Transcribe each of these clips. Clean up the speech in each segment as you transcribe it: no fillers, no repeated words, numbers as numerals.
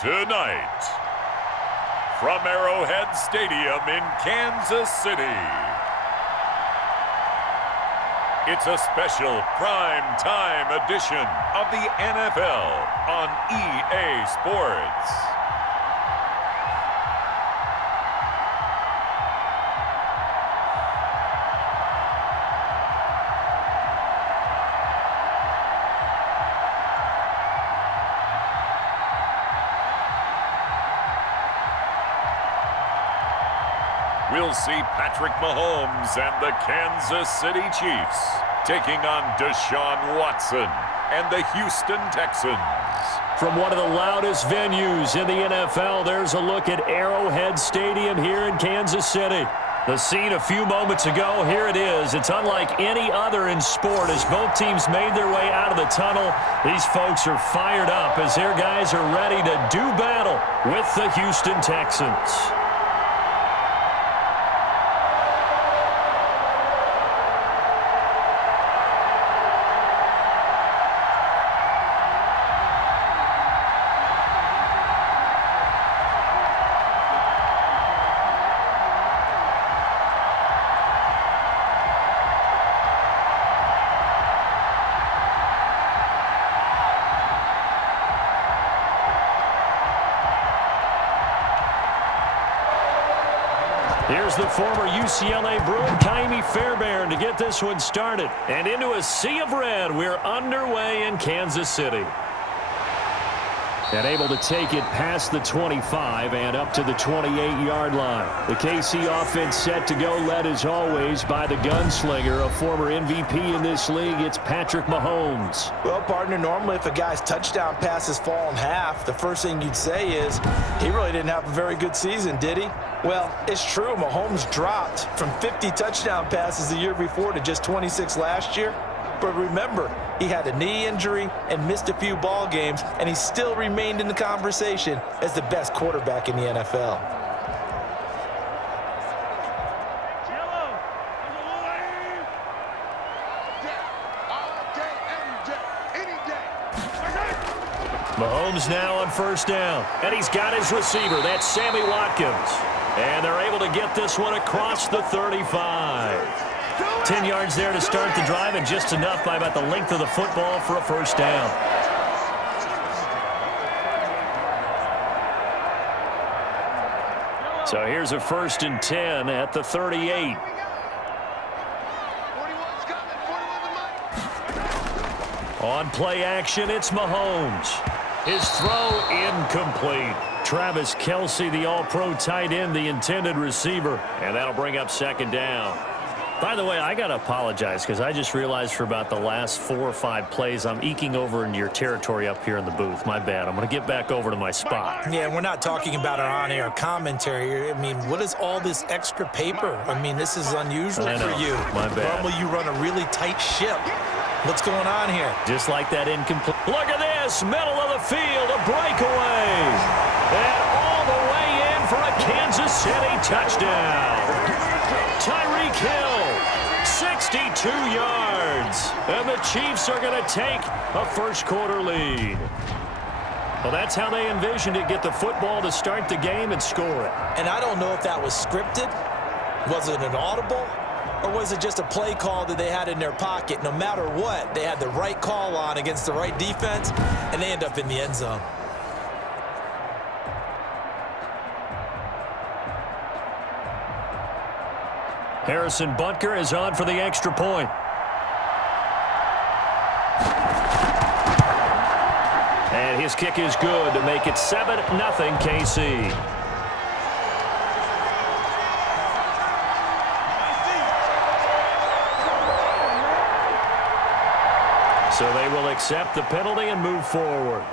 Tonight, from Arrowhead Stadium in Kansas City, it's a special prime-time edition of the NFL on EA Sports. We'll see Patrick Mahomes and the Kansas City Chiefs taking on Deshaun Watson and the Houston Texans. From one of the loudest venues in the NFL, there's a look at Arrowhead Stadium here in Kansas City. The scene a few moments ago, here it is. It's unlike any other in sport as both teams made their way out of the tunnel. These folks are fired up as their guys are ready to do battle with the Houston Texans. Here's the former UCLA Bruin, Kymie Fairbairn, to get this one started. And into a sea of red, we're underway in Kansas City. And able to take it past the 25 and up to the 28-yard line. The KC offense set to go, led as always by the gunslinger, a former MVP in this league. It's Patrick Mahomes. Well, partner, normally if a guy's touchdown passes fall in half, the first thing you'd say is he really didn't have a very good season, did he? Well, it's true. Mahomes dropped from 50 touchdown passes the year before to just 26 last year. But remember, he had a knee injury and missed a few ball games, and he still remained in the conversation as the best quarterback in the NFL. Mahomes now on first down, and he's got his receiver. That's Sammy Watkins. And they're able to get this one across the 35. 10 yards there to start the drive, and just enough by about the length of the football for a first down. So here's a 1st and 10 at the 38. On play action, it's Mahomes. His throw incomplete. Travis Kelce, the all-pro tight end, the intended receiver. And that'll bring up 2nd down. By the way, I got to apologize because I just realized for about the last 4 or 5 plays, I'm eking over into your territory up here in the booth. My bad. I'm going to get back over to my spot. Yeah, we're not talking about our on-air commentary. I mean, what is all this extra paper? I mean, this is unusual for you. My bad. Normally you run a really tight ship. What's going on here? Just like that incomplete. Look at this. Middle of the field. A breakaway. And all the way in for a Kansas City touchdown. Tyreek Hill, 62 yards. And the Chiefs are going to take a first-quarter lead. Well, that's how they envisioned it. Get the football to start the game and score it. And I don't know if that was scripted. Was it an audible? Or was it just a play call that they had in their pocket? No matter what, they had the right call on against the right defense, and they end up in the end zone. Harrison Butker is on for the extra point. And his kick is good to make it 7-0 KC. So they will accept the penalty and move forward.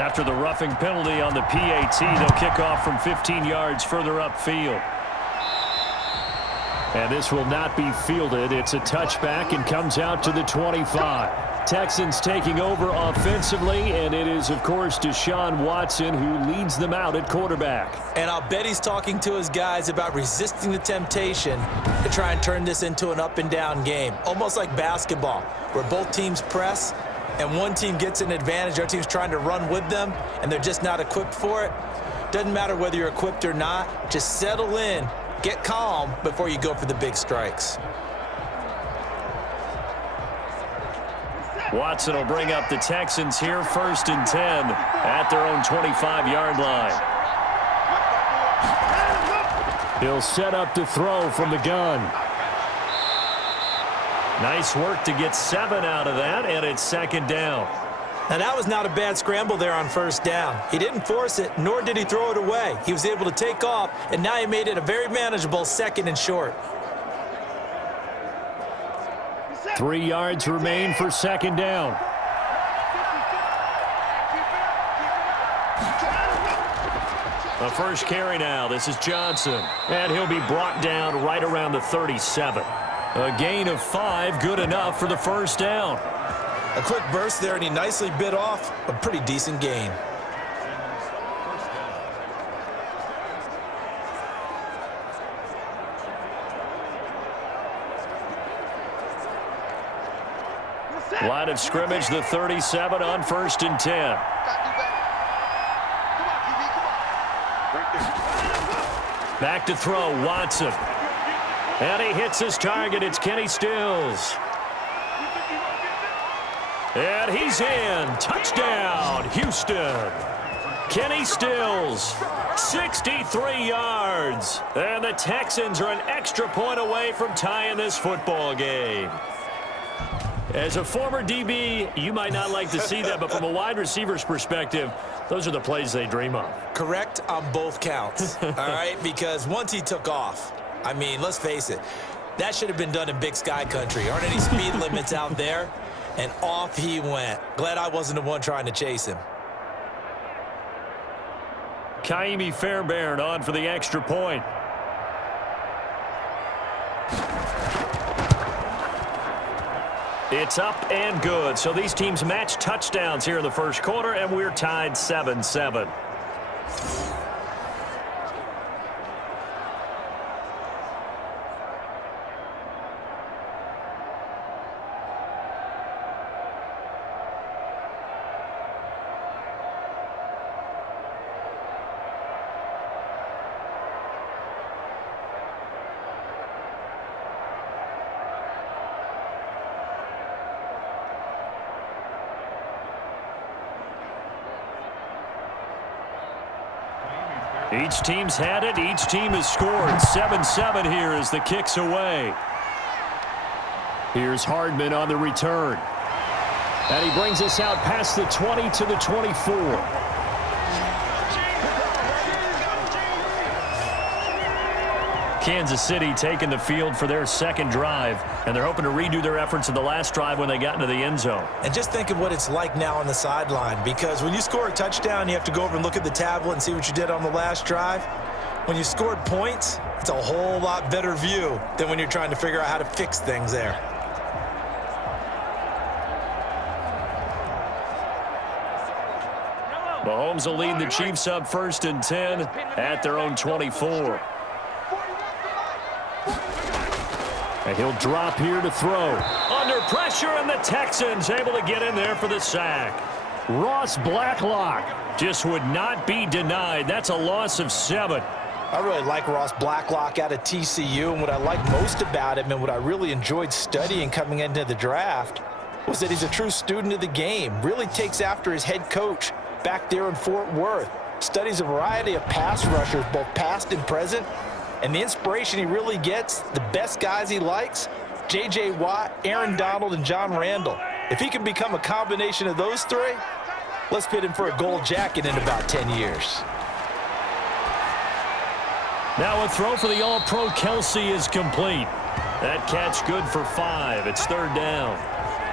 After the roughing penalty on the PAT, they'll kick off from 15 yards further upfield. And this will not be fielded. It's a touchback and comes out to the 25. Texans taking over offensively, and it is, of course, Deshaun Watson who leads them out at quarterback. And I'll bet he's talking to his guys about resisting the temptation to try and turn this into an up-and-down game, almost like basketball, where both teams press, and one team gets an advantage, the other team's trying to run with them, and they're just not equipped for it. Doesn't matter whether you're equipped or not. Just settle in, get calm before you go for the big strikes. Watson will bring up the Texans here, 1st and 10 at their own 25-yard line. He'll set up to throw from the gun. Nice work to get 7 out of that, and it's 2nd down. Now, that was not a bad scramble there on 1st down. He didn't force it, nor did he throw it away. He was able to take off, and now he made it a very manageable 2nd and short. 3 yards remain for 2nd down. The first carry now. This is Johnson. And he'll be brought down right around the 37. A gain of 5, good enough for the 1st down. A quick burst there, and he nicely bit off a pretty decent gain. Line of scrimmage, the 37 on 1st and 10. Back to throw, Watson. And he hits his target. It's Kenny Stills. And he's in. Touchdown, Houston. Kenny Stills, 63 yards. And the Texans are an extra point away from tying this football game. As a former DB, you might not like to see that, but from a wide receiver's perspective, those are the plays they dream of. Correct on both counts, all right? Because once he took off, I mean, let's face it, that should have been done in Big Sky country. Aren't any speed limits out there? And off he went. Glad I wasn't the one trying to chase him. Kaimi Fairbairn on for the extra point. It's up and good. So these teams match touchdowns here in the first quarter, and we're tied 7-7. Each team's had it. Each team has scored. 7-7 here as the kick's away. Here's Hardman on the return. And he brings us out past the 20 to the 24. Kansas City taking the field for their second drive, and they're hoping to redo their efforts in the last drive when they got into the end zone. And just think of what it's like now on the sideline, because when you score a touchdown, you have to go over and look at the tablet and see what you did on the last drive. When you scored points, it's a whole lot better view than when you're trying to figure out how to fix things there. Mahomes will lead the Chiefs up 1st and 10 at their own 24. And he'll drop here to throw. Under pressure, and the Texans able to get in there for the sack. Ross Blacklock just would not be denied. That's a loss of 7. I really like Ross Blacklock out of TCU, and what I like most about him and what I really enjoyed studying coming into the draft was that he's a true student of the game, really takes after his head coach back there in Fort Worth, studies a variety of pass rushers, both past and present, and the inspiration he really gets, the best guys he likes, J.J. Watt, Aaron Donald, and John Randall. If he can become a combination of those three, let's pit him for a gold jacket in about 10 years. Now a throw for the All-Pro Kelsey is complete. That catch good for 5. It's 3rd down.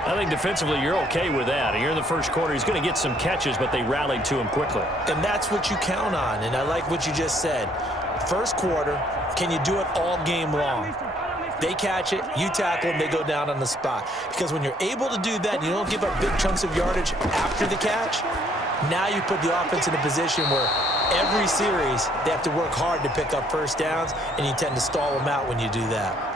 I think defensively you're okay with that. Here in the first quarter, he's going to get some catches, but they rallied to him quickly. And that's what you count on, and I like what you just said. First quarter, can you do it all game long? They catch it, you tackle them, they go down on the spot. Because when you're able to do that, and you don't give up big chunks of yardage after the catch, now you put the offense in a position where every series they have to work hard to pick up first downs, and you tend to stall them out when you do that.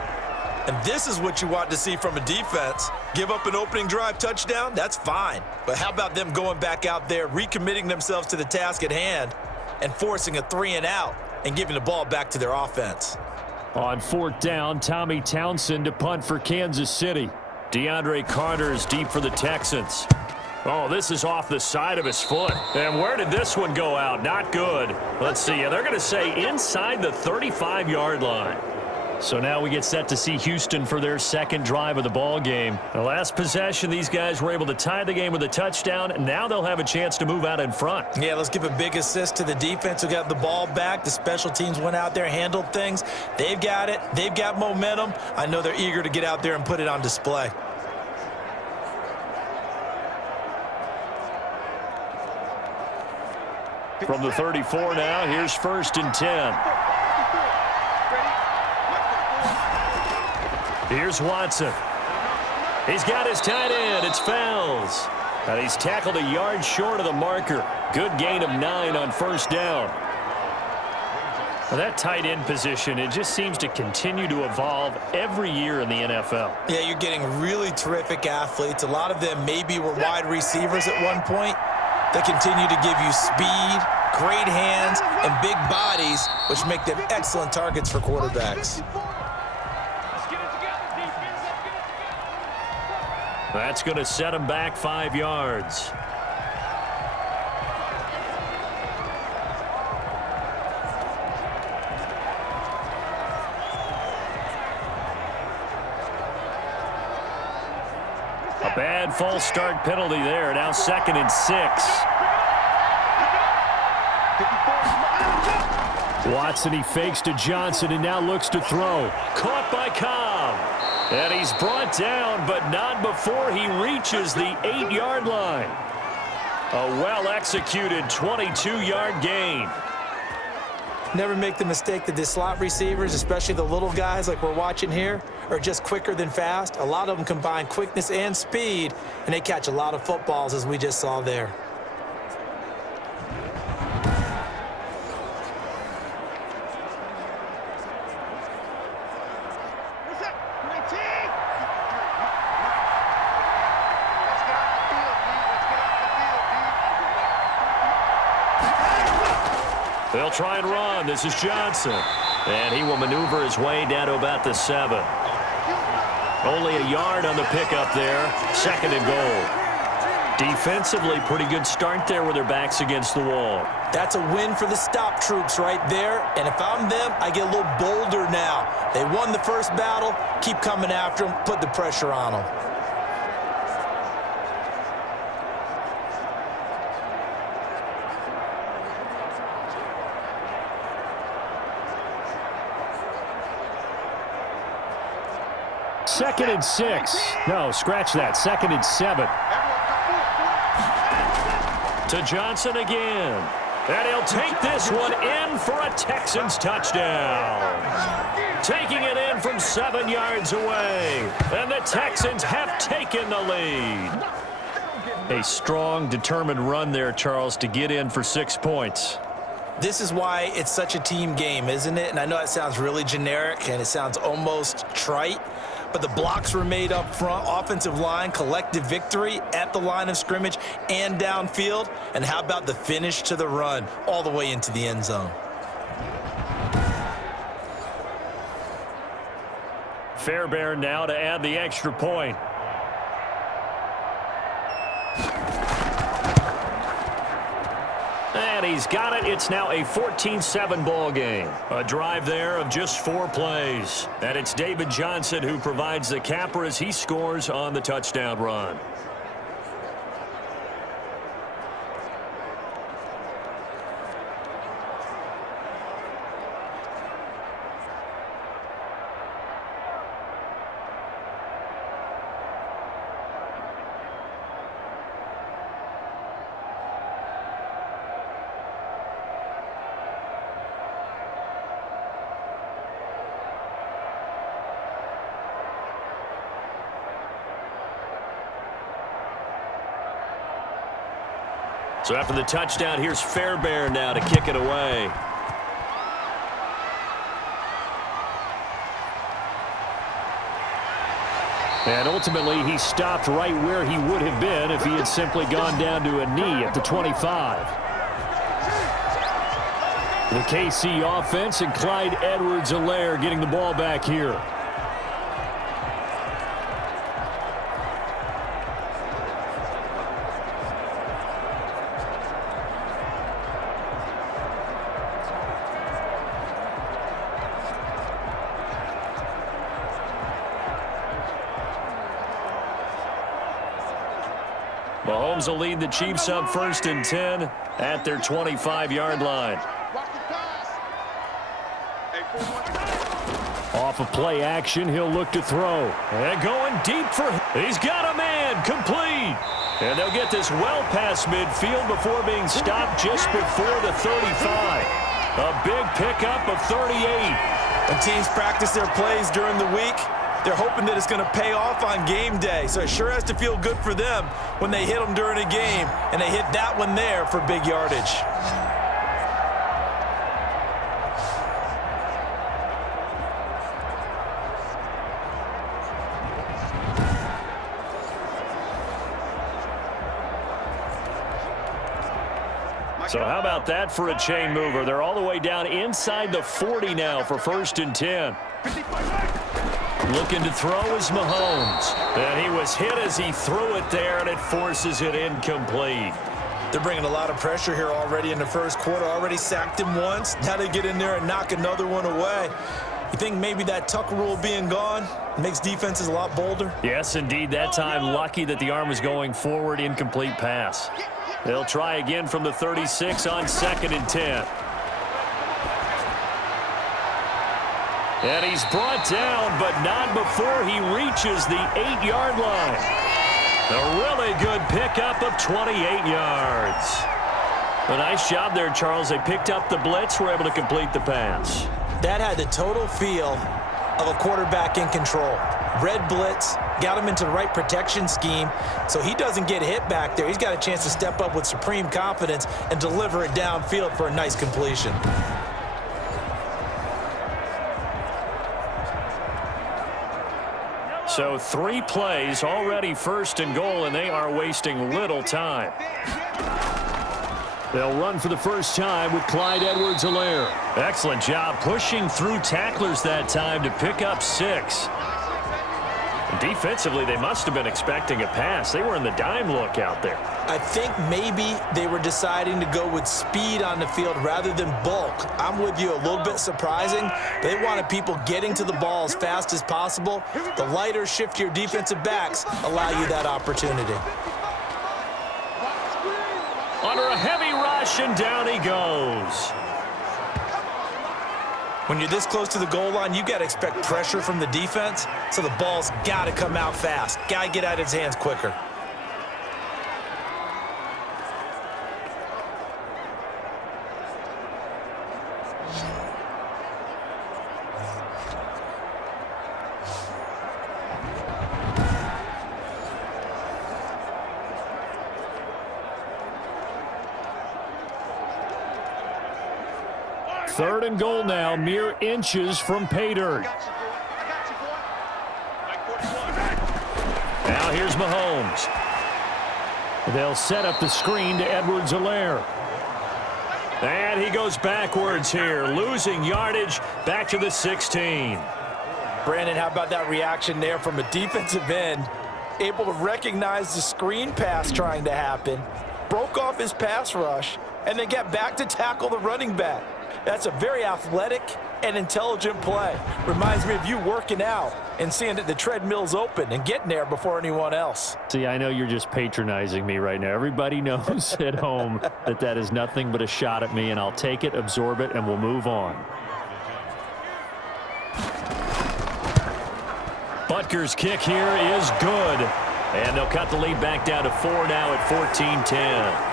And this is what you want to see from a defense. Give up an opening drive touchdown, that's fine. But how about them going back out there, recommitting themselves to the task at hand, and forcing a 3-and-out and giving the ball back to their offense? On fourth down, Tommy Townsend to punt for Kansas City. DeAndre Carter is deep for the Texans. Oh, this is off the side of his foot. And where did this one go out? Not good. Let's see. They're going to say inside the 35-yard line. So now we get set to see Houston for their second drive of the ball game. The last possession, these guys were able to tie the game with a touchdown. Now they'll have a chance to move out in front. Yeah, let's give a big assist to the defense who got the ball back. The special teams went out there, handled things. They've got it. They've got momentum. I know they're eager to get out there and put it on display. From the 34 now, here's 1st and 10. Here's Watson. He's got his tight end. It's Fells. And he's tackled a yard short of the marker. Good gain of 9 on first down. Well, that tight end position, it just seems to continue to evolve every year in the NFL. Yeah, you're getting really terrific athletes. A lot of them maybe were wide receivers at one point. They continue to give you speed, great hands, and big bodies, which make them excellent targets for quarterbacks. That's going to set him back 5 yards. A bad false start penalty there. Now 2nd and 6. Watson, he fakes to Johnson and now looks to throw. Caught by Cobb. And he's brought down, but not before he reaches the 8-yard line. A well-executed 22-yard gain. Never make the mistake that the slot receivers, especially the little guys like we're watching here, are just quicker than fast. A lot of them combine quickness and speed, and they catch a lot of footballs, as we just saw there. They'll try and run. This is Johnson. And he will maneuver his way down to about the 7. Only a yard on the pickup there. 2nd and goal. Defensively, pretty good start there with their backs against the wall. That's a win for the stop troops right there. And if I'm them, I get a little bolder now. They won the first battle. Keep coming after them. Put the pressure on them. Second and 6. No, scratch that. 2nd and 7. To Johnson again. And he'll take this one in for a Texans touchdown. Taking it in from 7 yards away. And the Texans have taken the lead. A strong, determined run there, Charles, to get in for 6 points. This is why it's such a team game, isn't it? And I know it sounds really generic and it sounds almost trite, but the blocks were made up front, offensive line, collective victory at the line of scrimmage and downfield. And how about the finish to the run all the way into the end zone? Fairbairn now to add the extra point. And he's got it. It's now a 14-7 ball game. A drive there of just 4 plays. And it's David Johnson who provides the capper as he scores on the touchdown run. So after the touchdown, here's Fairbairn now to kick it away. And ultimately, he stopped right where he would have been if he had simply gone down to a knee at the 25. The KC offense and Clyde Edwards-Helaire getting the ball back here. Mahomes will lead the Chiefs up 1st and 10 at their 25-yard line. Off of play action, he'll look to throw. And going deep for him. He's got a man, complete. And they'll get this well past midfield before being stopped just before the 35. A big pickup of 38. When teams practice their plays during the week, they're hoping that it's going to pay off on game day. So it sure has to feel good for them when they hit them during a game, and they hit that one there for big yardage. So how about that for a chain mover? They're all the way down inside the 40 now for 1st and 10. Looking to throw is Mahomes. And he was hit as he threw it there, and it forces it incomplete. They're bringing a lot of pressure here already in the first quarter. Already sacked him once. Now they get in there and knock another one away. You think maybe that Tucker rule being gone makes defenses a lot bolder? Yes, indeed. That time, lucky that the arm was going forward. Incomplete pass. They'll try again from the 36 on 2nd and 10. And he's brought down, but not before he reaches the 8-yard line. A really good pickup of 28 yards. A nice job there, Charles. They picked up the blitz, were able to complete the pass. That had the total feel of a quarterback in control. Red blitz, got him into the right protection scheme, so he doesn't get hit back there. He's got a chance to step up with supreme confidence and deliver it downfield for a nice completion. So 3 plays, already 1st and goal, and they are wasting little time. They'll run for the first time with Clyde Edwards-Helaire. Excellent job pushing through tacklers that time to pick up 6. Defensively, they must have been expecting a pass. They were in the dime look out there. I think maybe they were deciding to go with speed on the field rather than bulk. I'm with you, a little bit surprising. They wanted people getting to the ball as fast as possible. The lighter, shiftier defensive backs allow you that opportunity. Under a heavy rush, and down he goes. When you're this close to the goal line, you got to expect pressure from the defense, so the ball's got to come out fast. Got to get out of his hands quicker. Third and goal now, mere inches from pay dirt. Now here's Mahomes. They'll set up the screen to Edwards-Helaire. And he goes backwards here, losing yardage back to the 16. Brandon, how about that reaction there from a defensive end? Able to recognize the screen pass trying to happen, broke off his pass rush, and then get back to tackle the running back. That's a very athletic and intelligent play. Reminds me of you working out and seeing that the treadmill's open and getting there before anyone else. See, I know you're just patronizing me right now. Everybody knows at home that that is nothing but a shot at me, and I'll take it, absorb it, and we'll move on. Butker's kick here is good. And they'll cut the lead back down to 4 now at 14-10.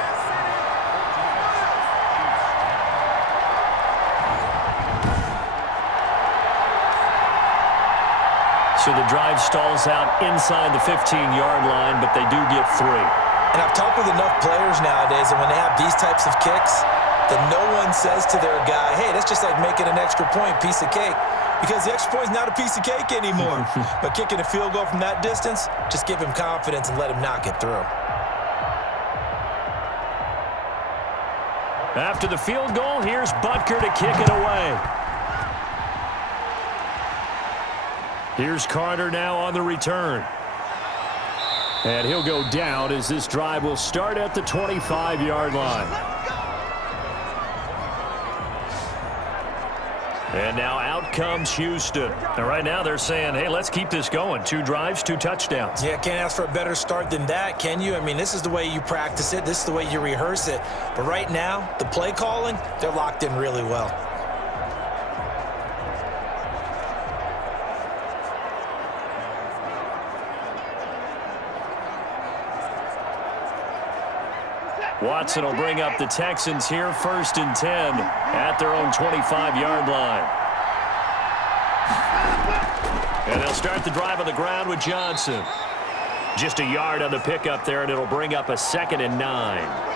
So the drive stalls out inside the 15-yard line, but they do get 3. And I've talked with enough players nowadays, and when they have these types of kicks, that no one says to their guy, hey, that's just like making an extra point, piece of cake. Because the extra point is not a piece of cake anymore. But kicking a field goal from that distance, just give him confidence and let him knock it through. After the field goal, here's Butker to kick it away. Here's Carter now on the return. And he'll go down as this drive will start at the 25-yard line. And now out comes Houston. And right now they're saying, hey, let's keep this going. 2 drives, 2 touchdowns. Yeah, can't ask for a better start than that, can you? I mean, this is the way you practice it. This is the way you rehearse it. But right now, the play calling, they're locked in really well. Watson will bring up the Texans here, 1st and 10 at their own 25-yard line. And they'll start the drive on the ground with Johnson. Just a yard on the pickup there, and it'll bring up a 2nd and 9.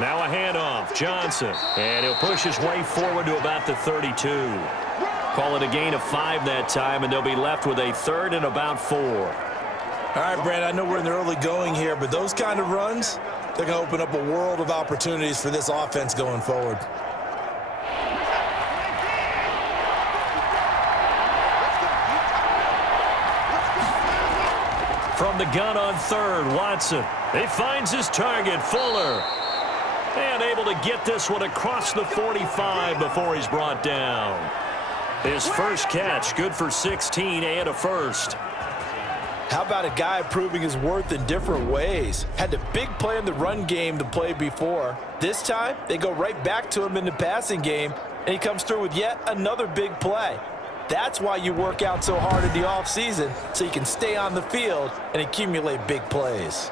Now a handoff, Johnson, and he'll push his way forward to about the 32. Call it a gain of 5 that time, and they'll be left with a 3rd and about 4. All right, Brandon, I know we're in the early going here, but those kind of runs, they're going to open up a world of opportunities for this offense going forward. From the gun on 3rd, Watson. He finds his target, Fuller. And able to get this one across the 45 before he's brought down. His first catch, good for 16 and a 1st. How about a guy proving his worth in different ways? Had the big play in the run game to play before. This time, they go right back to him in the passing game, and he comes through with yet another big play. That's why you work out so hard in the offseason, so you can stay on the field and accumulate big plays.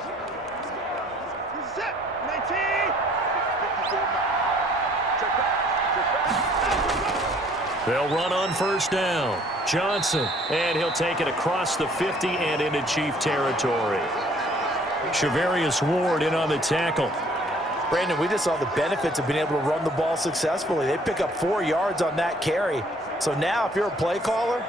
They'll run on 1st down. Johnson, and he'll take it across the 50 and into Chief territory. Shavarius Ward in on the tackle. Brandon, we just saw the benefits of being able to run the ball successfully. They pick up 4 yards on that carry. So now if you're a play caller,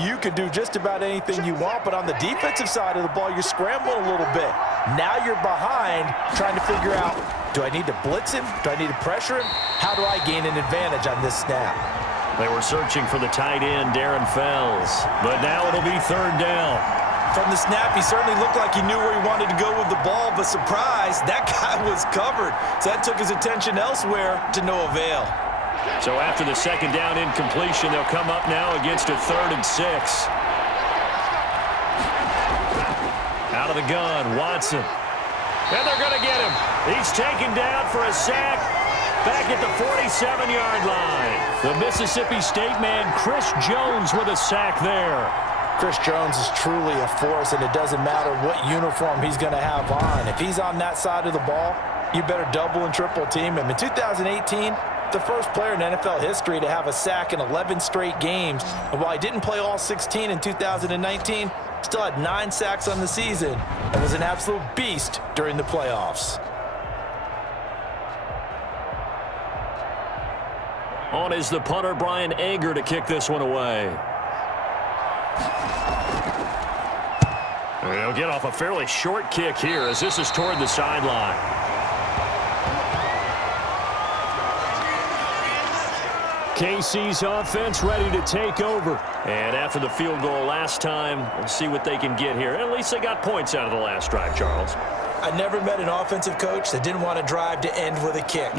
you can do just about anything you want, but on the defensive side of the ball, you're scrambling a little bit. Now you're behind trying to figure out, do I need to blitz him? Do I need to pressure him? How do I gain an advantage on this snap? They were searching for the tight end, Darren Fells, but now it'll be 3rd down. From the snap, he certainly looked like he knew where he wanted to go with the ball, but surprise, that guy was covered. So that took his attention elsewhere to no avail. So after the 2nd down incompletion, they'll come up now against a 3rd and 6. Out of the gun, Watson. And they're going to get him. He's taken down for a sack. Back at the 47-yard line. The Mississippi State man, Chris Jones, with a sack there. Chris Jones is truly a force, and it doesn't matter what uniform he's going to have on. If he's on that side of the ball, you better double and triple team him. In 2018, the first player in NFL history to have a sack in 11 straight games. And while he didn't play all 16 in 2019, still had 9 sacks on the season and was an absolute beast during the playoffs. On is the punter, Brian Anger, to kick this one away. And he'll get off a fairly short kick here as this is toward the sideline. KC's offense ready to take over. And after the field goal last time, we'll see what they can get here. At least they got points out of the last drive, Charles. I never met an offensive coach that didn't want to drive to end with a kick.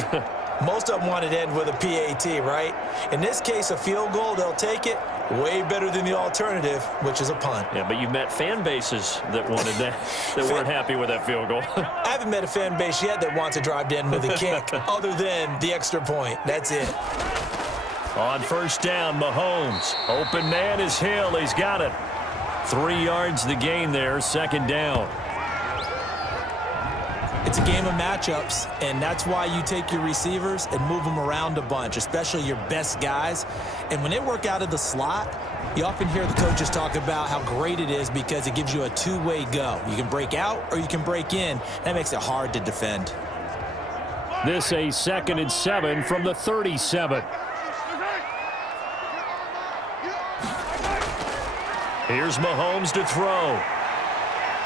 Most of them wanted to end with a PAT, right? In this case, a field goal, they'll take it. Way better than the alternative, which is a punt. Yeah, but you've met fan bases that wanted that, that weren't happy with that field goal. I haven't met a fan base yet that wants to drive to end with a kick, other than the extra point. That's it. On first down, Mahomes. Open man is Hill. He's got it. 3 yards the gain there, second down. It's a game of matchups, and that's why you take your receivers and move them around a bunch, especially your best guys. And when they work out of the slot, you often hear the coaches talk about how great it is because it gives you a two-way go. You can break out or you can break in. That makes it hard to defend. This a 2nd and 7 from the 37. Here's Mahomes to throw.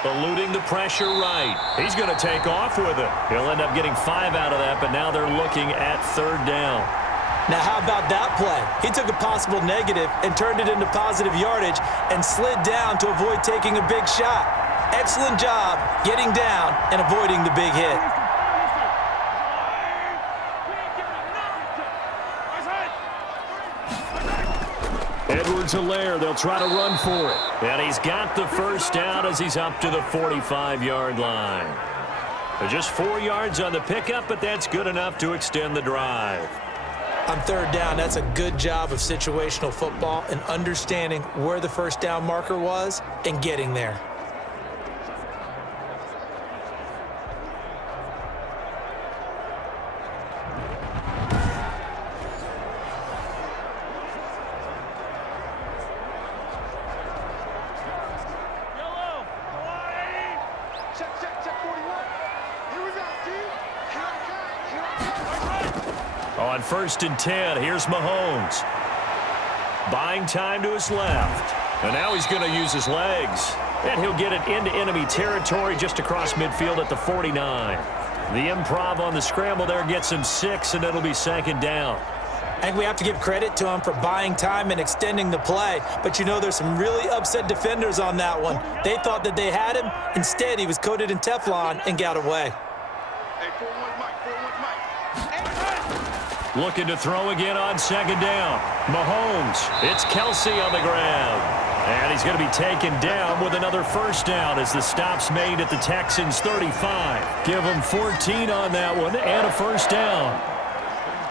Eluding the pressure right. He's going to take off with it. He'll end up getting 5 out of that, but now they're looking at 3rd down. Now, how about that play? He took a possible negative and turned it into positive yardage and slid down to avoid taking a big shot. Excellent job getting down and avoiding the big hit. Edwards-Helaire, they'll try to run for it. And he's got the first down as he's up to the 45-yard line. Just 4 yards on the pickup, but that's good enough to extend the drive. On 3rd down, that's a good job of situational football and understanding where the first down marker was and getting there. On 1st and 10, here's Mahomes. Buying time to his left. And now he's going to use his legs. And he'll get it into enemy territory just across midfield at the 49. The improv on the scramble there gets him 6, and it'll be 2nd down. I think we have to give credit to him for buying time and extending the play. But, you know, there's some really upset defenders on that one. They thought that they had him. Instead, he was coated in Teflon and got away. Looking to throw again on 2nd down. Mahomes. It's Kelsey on the grab. And he's going to be taken down with another first down as the stop's made at the Texans' 35. Give them 14 on that one and a first down.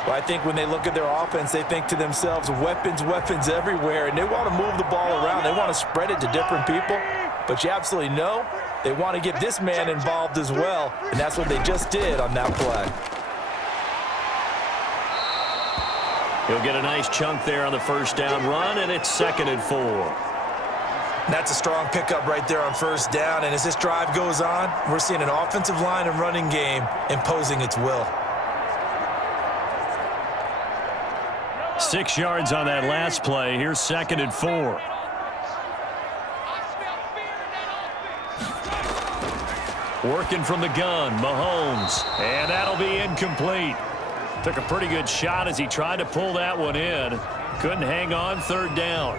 Well, I think when they look at their offense, they think to themselves, weapons, weapons everywhere, and they want to move the ball around. They want to spread it to different people. But you absolutely know they want to get this man involved as well, and that's what they just did on that play. He'll get a nice chunk there on the first down run, and it's 2nd and 4. That's a strong pickup right there on first down, and as this drive goes on, we're seeing an offensive line and running game imposing its will. 6 yards on that last play. Here's 2nd and 4. Working from the gun, Mahomes, and that'll be incomplete. Took a pretty good shot as he tried to pull that one in. Couldn't hang on 3rd down.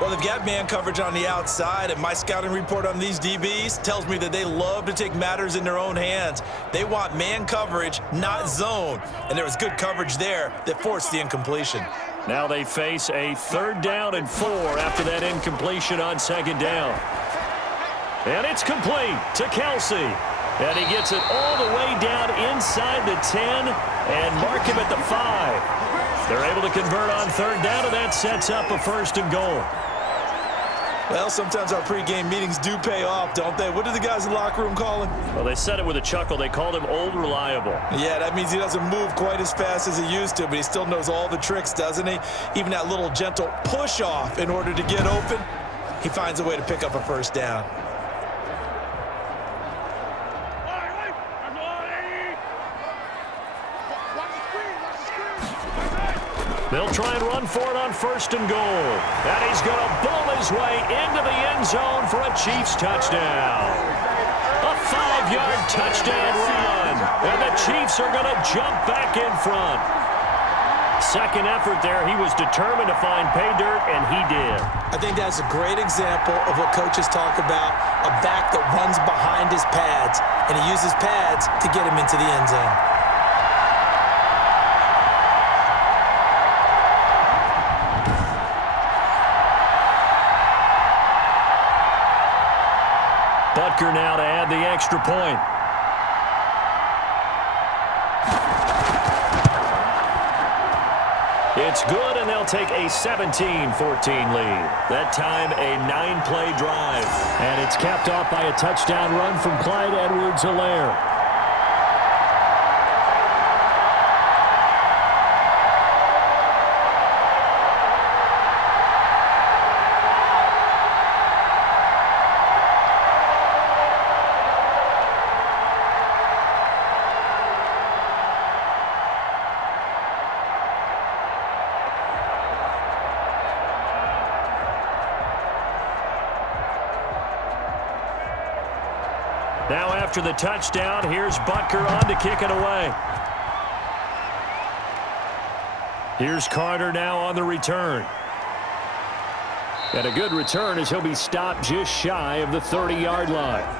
Well, they've got man coverage on the outside, and my scouting report on these DBs tells me that they love to take matters in their own hands. They want man coverage, not zone, and there was good coverage there that forced the incompletion. Now they face a 3rd down and 4 after that incompletion on 2nd down. And it's complete to Kelsey. And he gets it all the way down inside the 10 and mark him at the 5. They're able to convert on 3rd down, and that sets up a 1st and goal. Well, sometimes our pregame meetings do pay off, don't they? What did the guys in the locker room call him? Well, they said it with a chuckle. They called him Old Reliable. Yeah, that means he doesn't move quite as fast as he used to, but he still knows all the tricks, doesn't he? Even that little gentle push-off in order to get open, he finds a way to pick up a 1st down. They'll try and run for it on 1st and goal. And he's going to bull his way into the end zone for a Chiefs touchdown. A 5-yard touchdown run. And the Chiefs are going to jump back in front. Second effort there. He was determined to find pay dirt, and he did. I think that's a great example of what coaches talk about, a back that runs behind his pads, and he uses pads to get him into the end zone. Butker now to add the extra point. It's good, and they'll take a 17-14 lead. That time, a 9-play drive. And it's capped off by a touchdown run from Clyde Edwards-Helaire. Now after the touchdown, here's Butker on to kick it away. Here's Carter now on the return. And a good return as he'll be stopped just shy of the 30-yard line.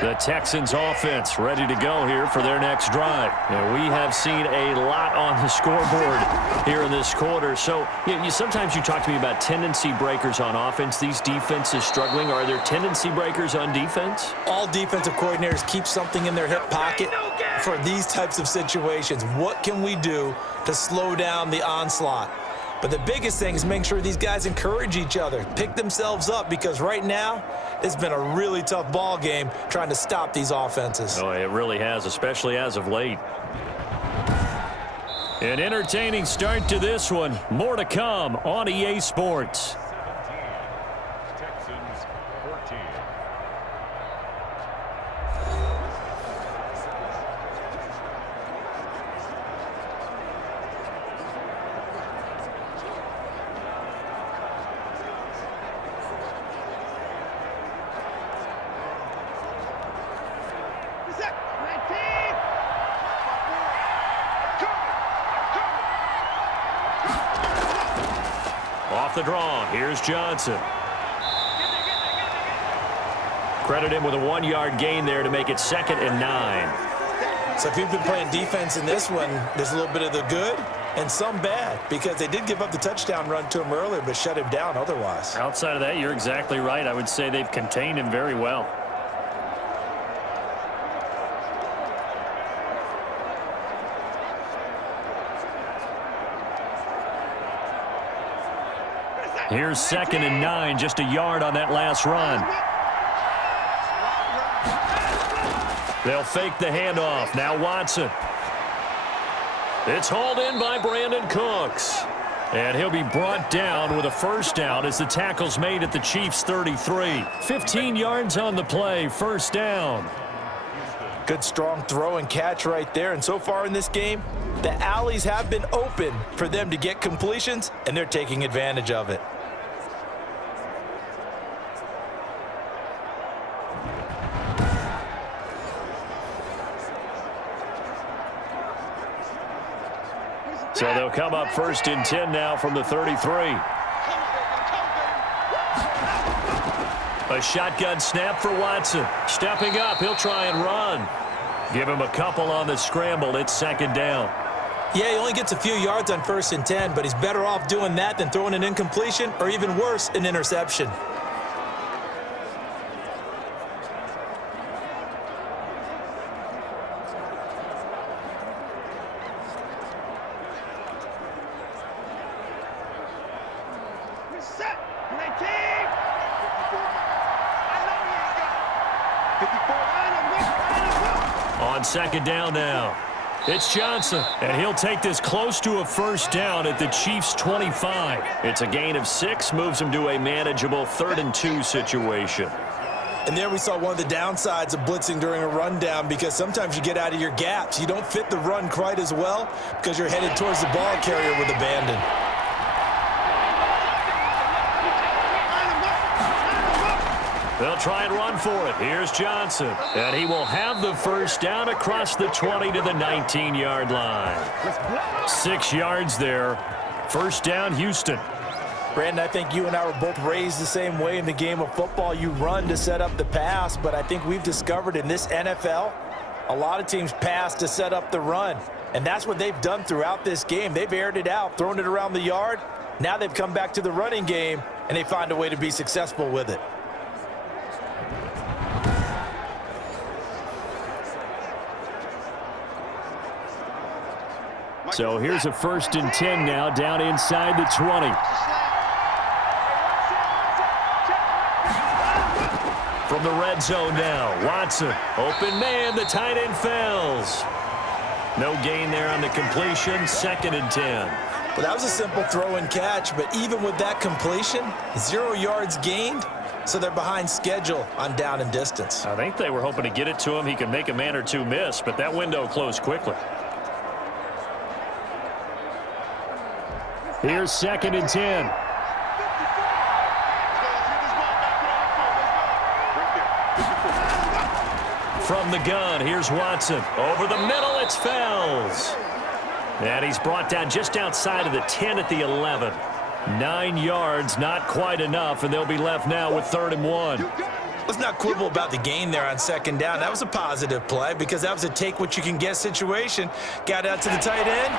The Texans offense ready to go here for their next drive. Now, we have seen a lot on the scoreboard here in this quarter. So sometimes you talk to me about tendency breakers on offense. These defenses struggling. Are there tendency breakers on defense? All defensive coordinators keep something in their hip pocket for these types of situations. What can we do to slow down the onslaught? But the biggest thing is making sure these guys encourage each other, pick themselves up, because right now it's been a really tough ball game trying to stop these offenses. Oh, it really has, especially as of late. An entertaining start to this one. More to come on EA Sports. Texans 14. Off the draw, here's Johnson. Credit him with a 1-yard gain there to make it 2nd and 9. So if you've been playing defense in this one, there's a little bit of the good and some bad, because they did give up the touchdown run to him earlier but shut him down otherwise. Outside of that, you're exactly right. I would say they've contained him very well. Here's 2nd and 9, just a yard on that last run. They'll fake the handoff. Now Watson. It's hauled in by Brandon Cooks. And he'll be brought down with a first down as the tackle's made at the Chiefs' 33. 15 yards on the play, first down. Good strong throw and catch right there. And so far in this game, the alleys have been open for them to get completions, and they're taking advantage of it. So they'll come up 1st and 10 now from the 33. A shotgun snap for Watson. Stepping up, he'll try and run. Give him a couple on the scramble. It's 2nd down. Yeah, he only gets a few yards on 1st and 10, but he's better off doing that than throwing an incompletion or, even worse, an interception. On 2nd down now. It's Johnson, and he'll take this close to a first down at the Chiefs' 25. It's a gain of 6, moves him to a manageable 3rd and 2 situation. And there we saw one of the downsides of blitzing during a rundown, because sometimes you get out of your gaps. You don't fit the run quite as well because you're headed towards the ball carrier with abandon. They'll try and run for it. Here's Johnson. And he will have the first down across the 20 to the 19-yard line. 6 yards there. First down, Houston. Brandon, I think you and I were both raised the same way in the game of football. You run to set up the pass, but I think we've discovered in this NFL, a lot of teams pass to set up the run. And that's what they've done throughout this game. They've aired it out, thrown it around the yard, Now they've come back to the running game, and they find a way to be successful with it. So here's a 1st and 10 now, down inside the 20. From the red zone now, Watson, open man, the tight end fails. No gain there on the completion, 2nd and 10. Well, that was a simple throw and catch, but even with that completion, 0 yards gained, so they're behind schedule on down and distance. I think they were hoping to get it to him. He could make a man or two miss, but that window closed quickly. Here's 2nd and 10. From the gun, here's Watson. Over the middle, it's Fells. And he's brought down just outside of the 10 at the 11. 9 yards, not quite enough, and they'll be left now with 3rd and 1. Let's not quibble about the gain there on 2nd down. That was a positive play because that was a take-what-you-can-get situation. Got out to the tight end.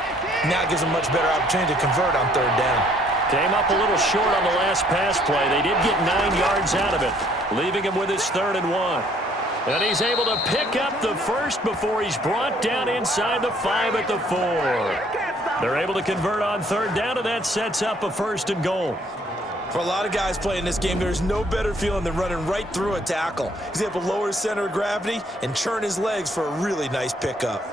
Now it gives them much better opportunity to convert on 3rd down. Came up a little short on the last pass play. They did get 9 yards out of it, leaving him with his 3rd and 1. And he's able to pick up the first before he's brought down inside the 5 at the 4. They're able to convert on 3rd down, and that sets up a 1st and goal. For a lot of guys playing this game, there's no better feeling than running right through a tackle. He's able to lower his center of gravity and churn his legs for a really nice pickup.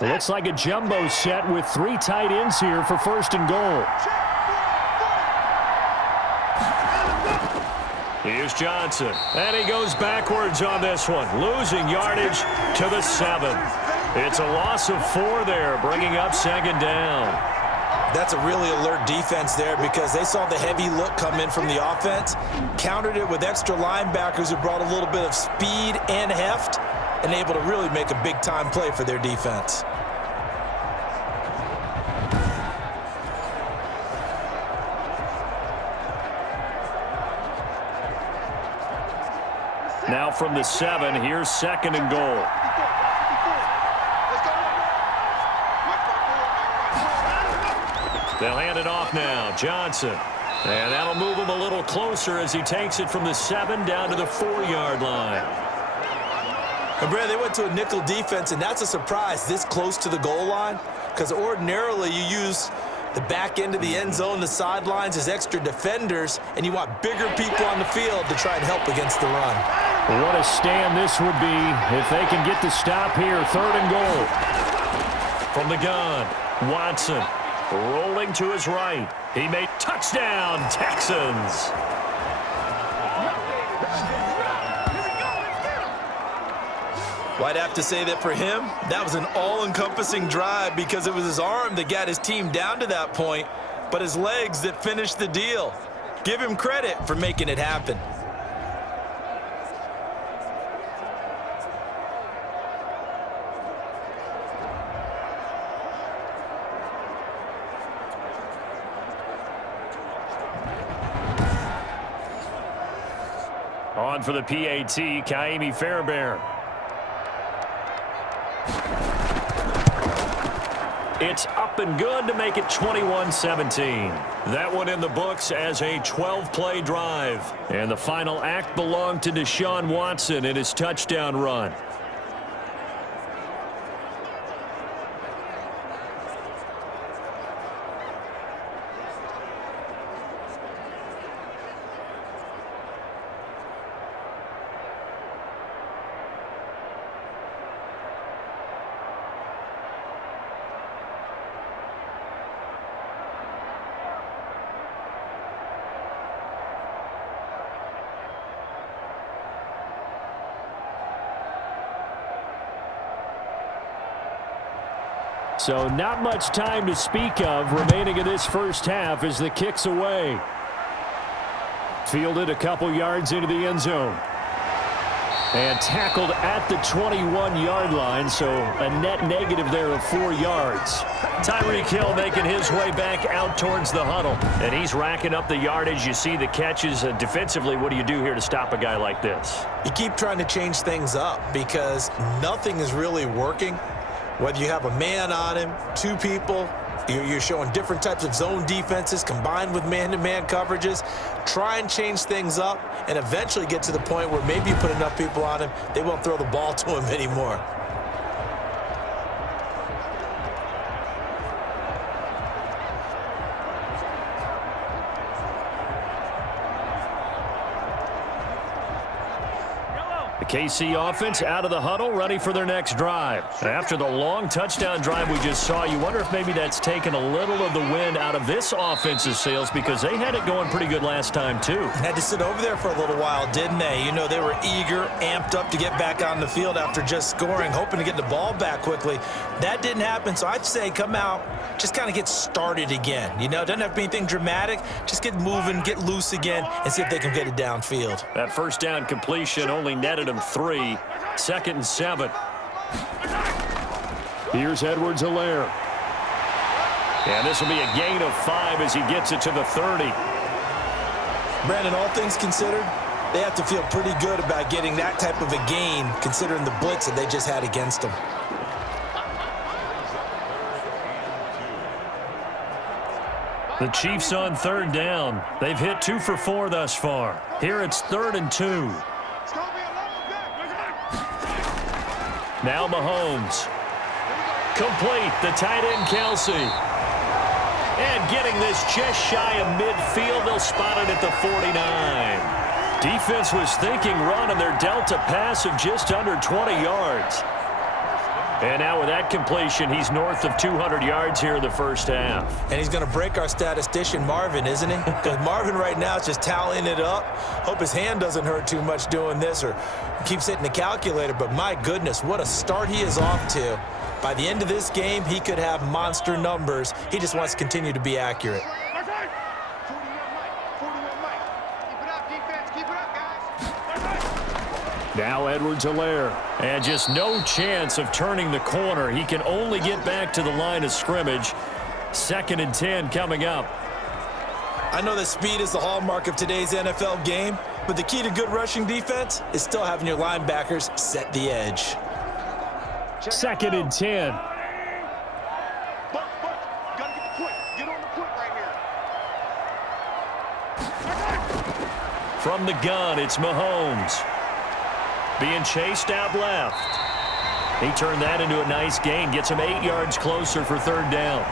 It looks like a jumbo set with 3 tight ends here for 1st and goal. Here's Johnson, and he goes backwards on this one, losing yardage to the 7. It's a loss of 4 there, bringing up 2nd down. That's a really alert defense there because they saw the heavy look come in from the offense, countered it with extra linebackers who brought a little bit of speed and heft, and able to really make a big-time play for their defense. Now from the 7, here's 2nd and goal. They'll hand it off now, Johnson. And that'll move him a little closer as he takes it from the 7 down to the 4-yard line. And Brad, they went to a nickel defense, and that's a surprise this close to the goal line because ordinarily you use the back end of the end zone, the sidelines as extra defenders, and you want bigger people on the field to try and help against the run. What a stand this would be if they can get the stop here. 3rd and goal. From the gun, Watson rolling to his right. He made touchdown, Texans. Well, I'd have to say that for him, that was an all-encompassing drive because it was his arm that got his team down to that point, but his legs that finished the deal. Give him credit for making it happen. On for the PAT, Kaimi Fairbairn. It's up and good to make it 21-17. That one in the books as a 12-play drive. And the final act belonged to Deshaun Watson in his touchdown run. So not much time to speak of remaining in this first half as the kick's away. Fielded a couple yards into the end zone. And tackled at the 21-yard line, so a net negative there of 4 yards. Tyreek Hill making his way back out towards the huddle. And he's racking up the yardage. You see the catches. Defensively, what do you do here to stop a guy like this? You keep trying to change things up because nothing is really working. Whether you have a man on him, 2 people, you're showing different types of zone defenses combined with man-to-man coverages. Try and change things up and eventually get to the point where maybe you put enough people on him, they won't throw the ball to him anymore. KC offense out of the huddle, ready for their next drive. After the long touchdown drive we just saw, you wonder if maybe that's taken a little of the wind out of this offense's sails because they had it going pretty good last time too. Had to sit over there for a little while, didn't they? You know, they were eager, amped up to get back on the field after just scoring, hoping to get the ball back quickly. That didn't happen, so I'd say come out, just kind of get started again. You know, doesn't have to be anything dramatic. Just get moving, get loose again, and see if they can get it downfield. That first down completion only netted him 3. 2nd and 7. Here's Edwards-Helaire. And this will be a gain of 5 as he gets it to the 30. Brandon, all things considered, they have to feel pretty good about getting that type of a gain considering the blitz that they just had against them. The Chiefs on 3rd down. They've hit 2 for 4 thus far. Here it's 3rd and 2. Now Mahomes. Complete. The tight end, Kelsey. And getting this just shy of midfield. They'll spot it at the 49. Defense was thinking run, and they're dealt a pass of just under 20 yards. And now with that completion, he's north of 200 yards here in the first half. And he's going to break our statistician, Marvin, isn't he? Because Marvin right now is just tallying it up. Hope his hand doesn't hurt too much doing this or keeps hitting the calculator. But my goodness, what a start he is off to. By the end of this game, he could have monster numbers. He just wants to continue to be accurate. Now Edwards-Helaire. And just no chance of turning the corner. He can only get back to the line of scrimmage. 2nd and 10 coming up. I know that speed is the hallmark of today's NFL game, but the key to good rushing defense is still having your linebackers set the edge. 2nd and 10. From the gun, it's Mahomes. Being chased out left. He turned that into a nice gain. Gets him 8 yards closer for 3rd down.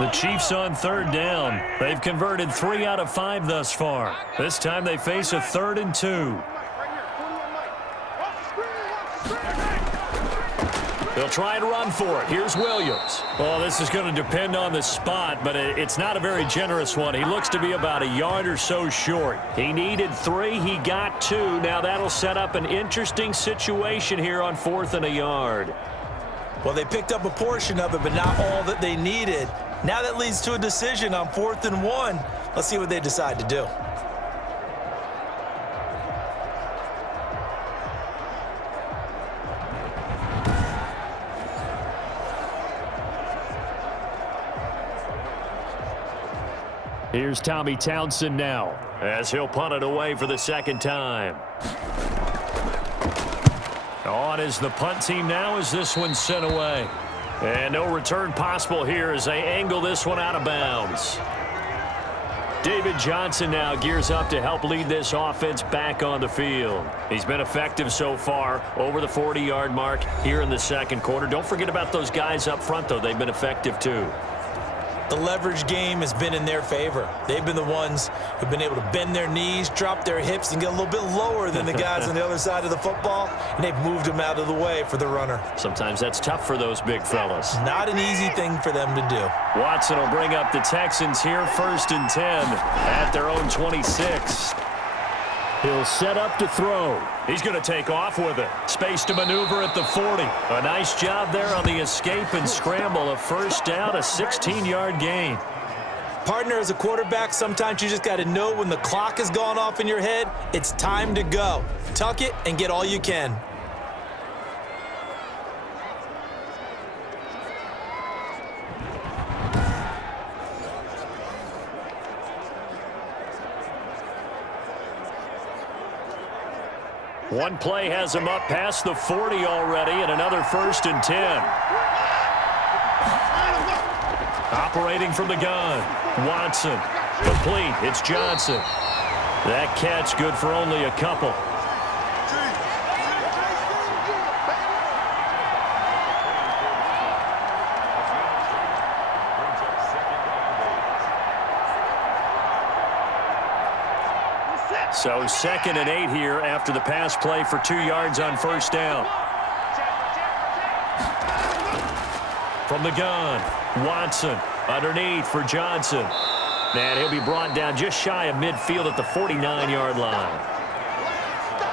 The Chiefs on 3rd down. They've converted 3 out of 5 thus far. This time they face a 3rd and 2. They'll try and run for it. Here's Williams. Well, this is going to depend on the spot, but it's not a very generous one. He looks to be about a yard or so short. He needed 3. He got 2. Now that'll set up an interesting situation here on 4th and a yard. Well, they picked up a portion of it, but not all that they needed. Now that leads to a decision on 4th and 1. Let's see what they decide to do. Here's Tommy Townsend now as he'll punt it away for the 2nd time. On is the punt team now as this one's sent away. And no return possible here as they angle this one out of bounds. David Johnson now gears up to help lead this offense back on the field. He's been effective so far over the 40-yard mark here in the 2nd quarter. Don't forget about those guys up front, though. They've been effective, too. The leverage game has been in their favor. They've been the ones who've been able to bend their knees, drop their hips, and get a little bit lower than the guys on the other side of the football, and they've moved them out of the way for the runner. Sometimes that's tough for those big fellas. Not an easy thing for them to do. Watson will bring up the Texans here, 1st and 10 at their own 26. He'll set up to throw. He's going to take off with it. Space to maneuver at the 40. A nice job there on the escape and scramble. A first down, a 16-yard gain. Partner, as a quarterback, sometimes you just got to know when the clock has gone off in your head, it's time to go. Tuck it and get all you can. One play has him up past the 40 already, and another 1st and 10. Operating from the gun, Watson. Complete, it's Johnson. That catch good for only a couple. So 2nd and 8 here after the pass play for 2 yards on first down. From the gun, Watson underneath for Johnson. And he'll be brought down just shy of midfield at the 49-yard line.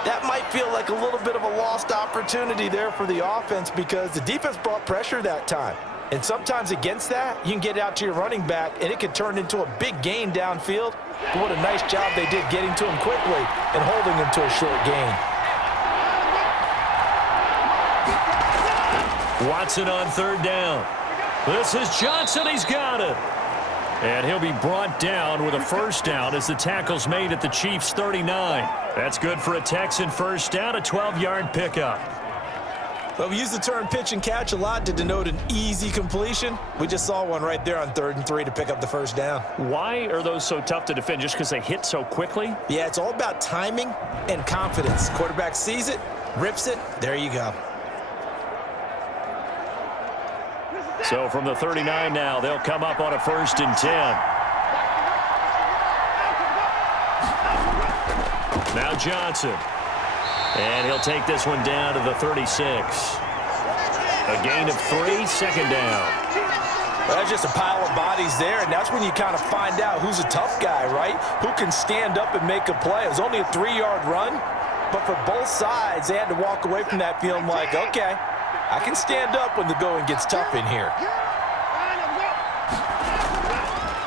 That might feel like a little bit of a lost opportunity there for the offense because the defense brought pressure that time. And sometimes against that, you can get out to your running back, and it can turn into a big gain downfield. But what a nice job they did getting to him quickly and holding him to a short gain. Watson on 3rd down. This is Johnson. He's got it. And he'll be brought down with a first down as the tackle's made at the Chiefs' 39. That's good for a Texan first down, a 12-yard pickup. Well, we use the term pitch and catch a lot to denote an easy completion. We just saw one right there on 3rd and 3 to pick up the first down. Why are those so tough to defend? Just because they hit so quickly? Yeah, it's all about timing and confidence. Quarterback sees it, rips it, there you go. So from the 39 now, they'll come up on a 1st and 10. Now Johnson. And he'll take this one down to the 36. A gain of 3, 2nd down. Well, that's just a pile of bodies there, and that's when you kind of find out who's a tough guy, right? Who can stand up and make a play. It was only a 3-yard run, but for both sides, they had to walk away from that feeling like, okay, I can stand up when the going gets tough in here.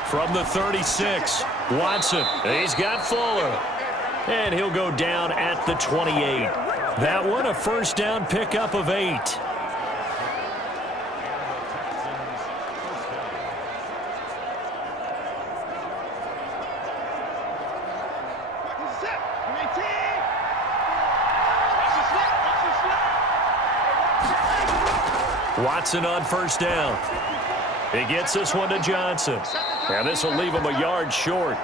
From the 36, Watson. He's got Fuller. And he'll go down at the 28. That one a first down pickup of 8. Watson on first down. He gets this one to Johnson. And this will leave him a yard short.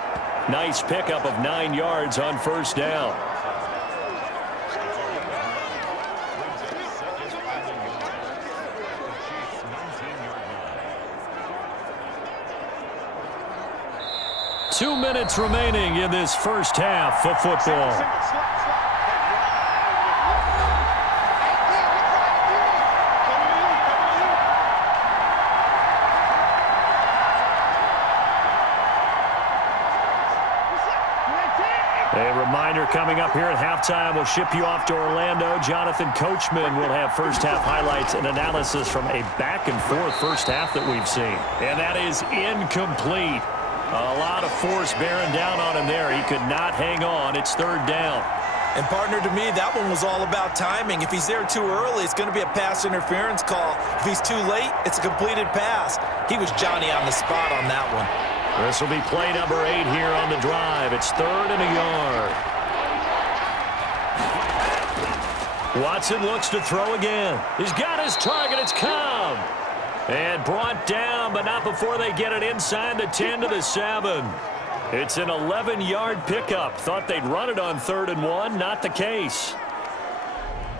Nice pickup of 9 yards on first down. Two minutes remaining in this first half of football. A reminder coming up here at halftime, we'll ship you off to Orlando. Jonathan Coachman will have first half highlights and analysis from a back-and-forth first half that we've seen. And that is incomplete. A lot of force bearing down on him there. He could not hang on. It's 3rd down. And partner, to me, that one was all about timing. If he's there too early, it's going to be a pass interference call. If he's too late, it's a completed pass. He was Johnny on the spot on that one. This will be play number 8 here on the drive. It's 3rd and a yard. Watson looks to throw again. He's got his target. It's come. And brought down, but not before they get it inside the 10 to the 7. It's an 11-yard pickup. Thought they'd run it on 3rd and 1. Not the case.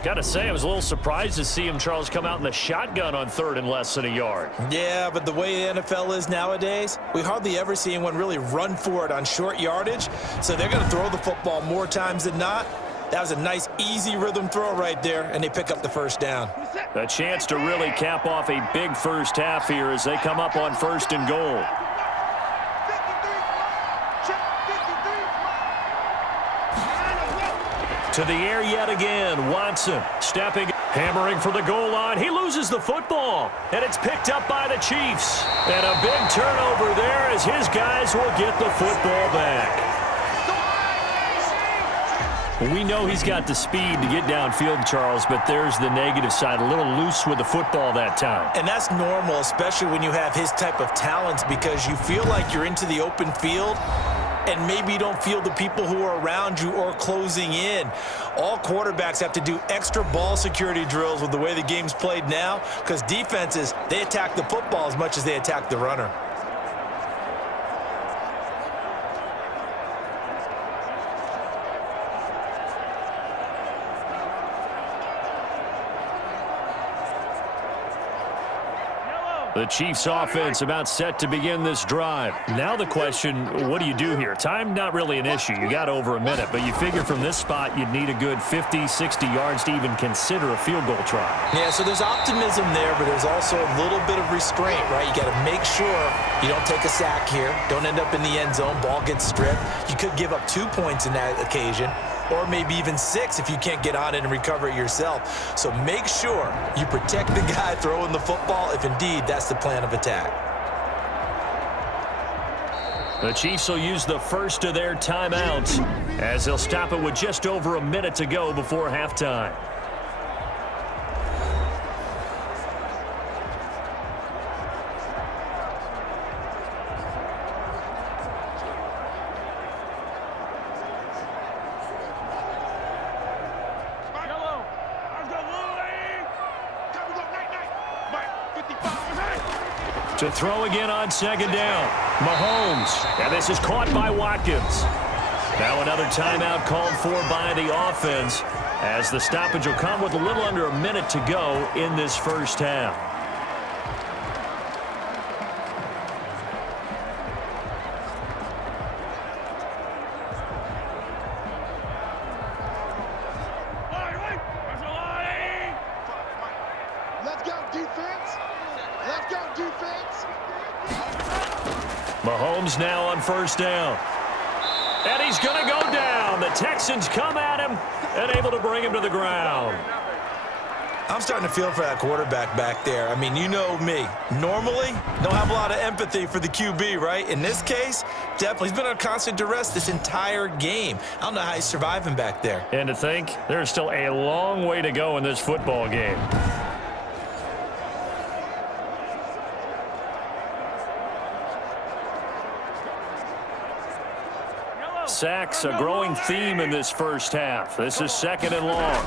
Got to say, I was a little surprised to see him, Charles, come out in the shotgun on 3rd and less than a yard. Yeah, but the way the NFL is nowadays, we hardly ever see anyone really run for it on short yardage. So they're going to throw the football more times than not. That was a nice, easy rhythm throw right there, and they pick up the first down. A chance to really cap off a big first half here as they come up on 1st and goal. To the air yet again. Watson stepping, hammering for the goal line. He loses the football, and it's picked up by the Chiefs. And a big turnover there as his guys will get the football back. We know he's got the speed to get downfield, Charles, but there's the negative side. A little loose with the football that time. And that's normal, especially when you have his type of talents, because you feel like you're into the open field and maybe you don't feel the people who are around you or closing in. All quarterbacks have to do extra ball security drills with the way the game's played now, because defenses, they attack the football as much as they attack the runner. The Chiefs offense about set to begin this drive. Now the question, what do you do here? Time not really an issue. You got over a minute, but you figure from this spot you'd need a good 50, 60 yards to even consider a field goal try. Yeah, so there's optimism there, but there's also a little bit of restraint, right? You got to make sure you don't take a sack here. Don't end up in the end zone. Ball gets stripped. You could give up 2 points in that occasion, or maybe even 6 if you can't get on it and recover it yourself. So make sure you protect the guy throwing the football if indeed that's the plan of attack. The Chiefs will use the first of their timeouts as they'll stop it with just over a minute to go before halftime. To throw again on second down. Mahomes. And this is caught by Watkins. Now another timeout called for by the offense as the stoppage will come with a little under a minute to go in this first half. Mahomes now on first down. And he's going to go down. The Texans come at him and able to bring him to the ground. I'm starting to feel for that quarterback back there. I mean, you know me. Normally, don't have a lot of empathy for the QB, right? In this case, definitely. He's been under constant duress this entire game. I don't know how he's surviving back there. And to think, there's still a long way to go in this football game. Sacks, a growing theme in this first half. This is second and long.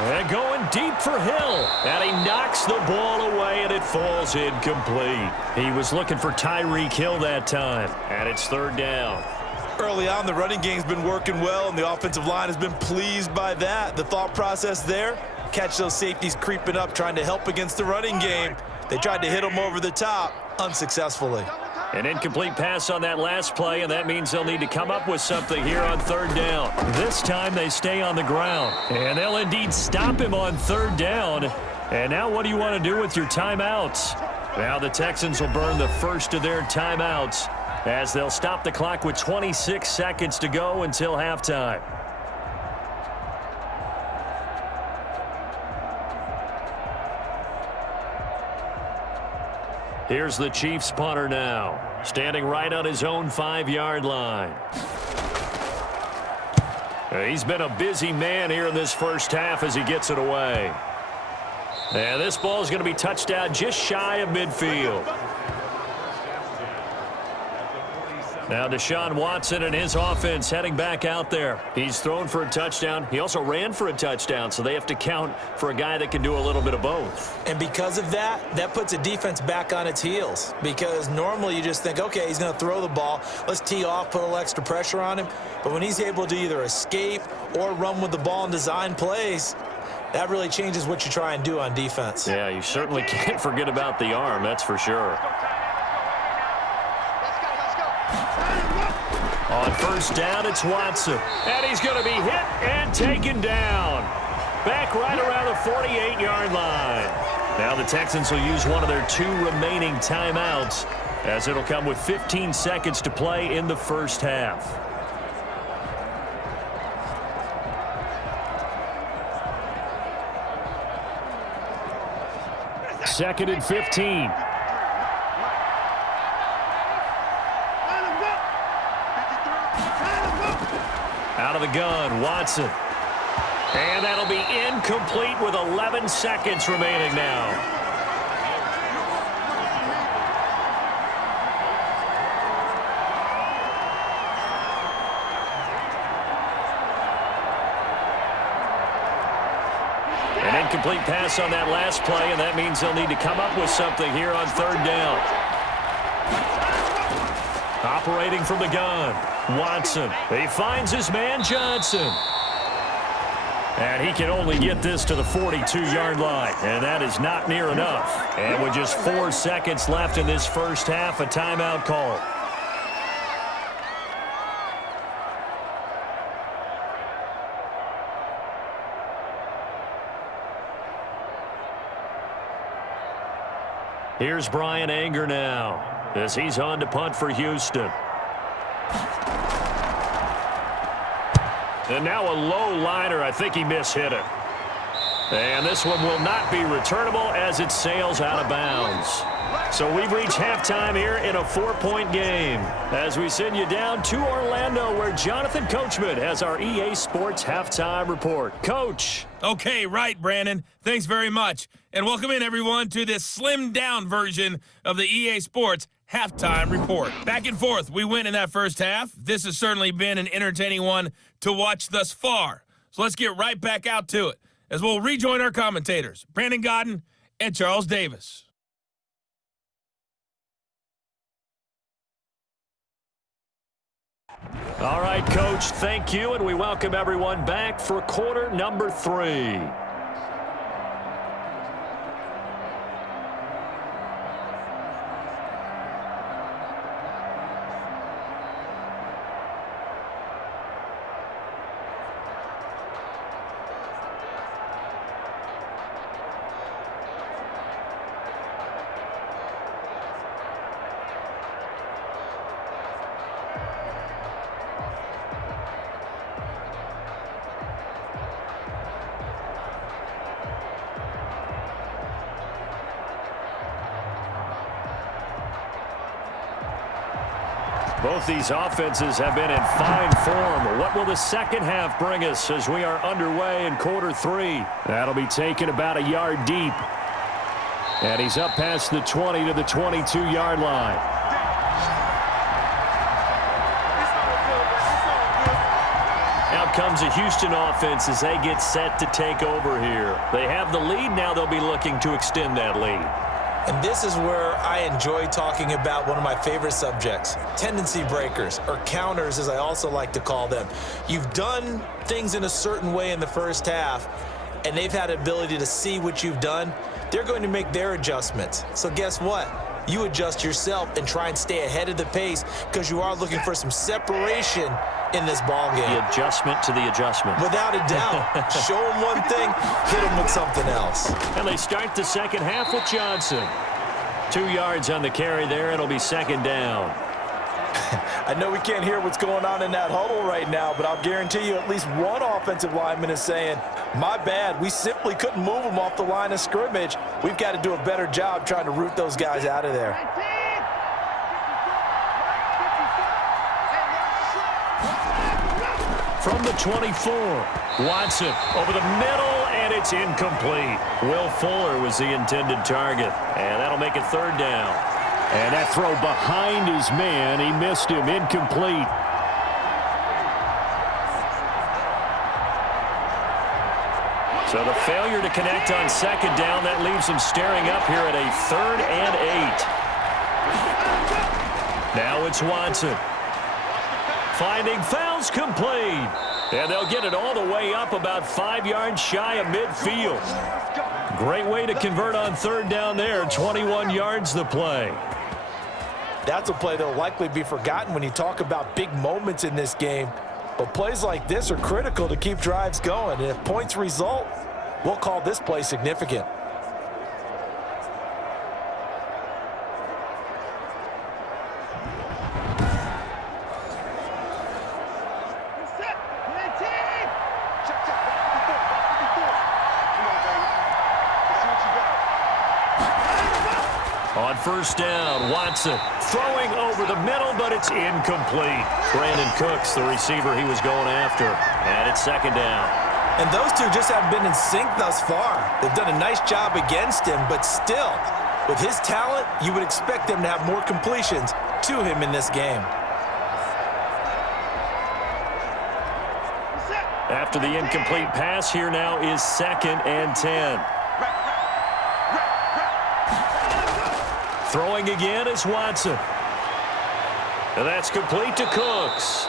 And going deep for Hill. And he knocks the ball away, and it falls incomplete. He was looking for Tyreek Hill that time. And it's third down. Early on, the running game's been working well, and the offensive line has been pleased by that. The thought process there, catch those safeties creeping up, trying to help against the running game. They tried to hit them over the top, unsuccessfully. An incomplete pass on that last play, and that means they'll need to come up with something here on third down. This time they stay on the ground, and they'll indeed stop him on third down. And now what do you want to do with your timeouts? Now the Texans will burn the first of their timeouts as they'll stop the clock with 26 seconds to go until halftime. Here's the Chiefs punter now, standing right on his own 5-yard line. He's been a busy man here in this first half as he gets it away. And this ball is going to be touched out just shy of midfield. Now Deshaun Watson and his offense heading back out there. He's thrown for a touchdown. He also ran for a touchdown, so they have to count for a guy that can do a little bit of both. And because of that, that puts a defense back on its heels. Because normally you just think, okay, he's going to throw the ball. Let's tee off, put a little extra pressure on him. But when he's able to either escape or run with the ball and design plays, that really changes what you try and do on defense. Yeah, you certainly can't forget about the arm, that's for sure. On first down, it's Watson. And he's going to be hit and taken down. Back right around the 48-yard line. Now the Texans will use one of their 2 remaining timeouts as it'll come with 15 seconds to play in the first half. 2nd and 15. Out of the gun, Watson. And that'll be incomplete with 11 seconds remaining now. An incomplete pass on that last play, and that means they'll need to come up with something here on 3rd down. Operating from the gun, Watson. He finds his man, Johnson. And he can only get this to the 42-yard line, and that is not near enough. And with just 4 seconds left in this first half, a timeout call. Here's Brian Anger now as he's on to punt for Houston. And now a low liner. I think he mishit it. And this one will not be returnable as it sails out of bounds. So we've reached halftime here in a 4-point game as we send you down to Orlando where Jonathan Coachman has our EA Sports Halftime Report. Coach. Okay, right, Brandon. Thanks very much. And welcome in, everyone, to this slimmed-down version of the EA Sports Halftime Report. Back and forth, we win in that first half. This has certainly been an entertaining one to watch thus far. So let's get right back out to it as we'll rejoin our commentators, Brandon Godden and Charles Davis. All right, Coach, thank you, and we welcome everyone back for quarter number 3. Both these offenses have been in fine form. What will the second half bring us as we are underway in quarter 3? That'll be taken about a yard deep. And he's up past the 20 to the 22-yard line. Out comes a Houston offense as they get set to take over here. They have the lead. Now they'll be looking to extend that lead. And this is where I enjoy talking about one of my favorite subjects, tendency breakers, or counters as I also like to call them. You've done things in a certain way in the first half, and they've had the ability to see what you've done. They're going to make their adjustments. So guess what? You adjust yourself and try and stay ahead of the pace because you are looking for some separation in this ball game. The adjustment to the adjustment. Without a doubt. Show them one thing, hit them with something else. And they start the second half with Johnson. 2 yards on the carry there. It'll be second down. I know we can't hear what's going on in that huddle right now, but I'll guarantee you at least one offensive lineman is saying, my bad, we simply couldn't move them off the line of scrimmage. We've got to do a better job trying to root those guys out of there. From the 24, Watson over the middle, and it's incomplete. Will Fuller was the intended target, and that'll make it third down. And that throw behind his man, he missed him, incomplete. So the failure to connect on second down, that leaves them staring up here at a 3rd and 8. Now it's Watson. Finding fouls complete. And they'll get it all the way up about 5 yards shy of midfield. Great way to convert on third down there. 21 yards the play. That's a play that will likely be forgotten when you talk about big moments in this game. But plays like this are critical to keep drives going. And if points result, we'll call this play significant. On first down, Watson throwing over the middle, but it's incomplete. Brandon Cooks, the receiver he was going after. And it's second down. And those two just haven't been in sync thus far. They've done a nice job against him, but still, with his talent, you would expect them to have more completions to him in this game. After the incomplete pass, here now is 2nd and 10. Throwing again is Watson. And that's complete to Cooks.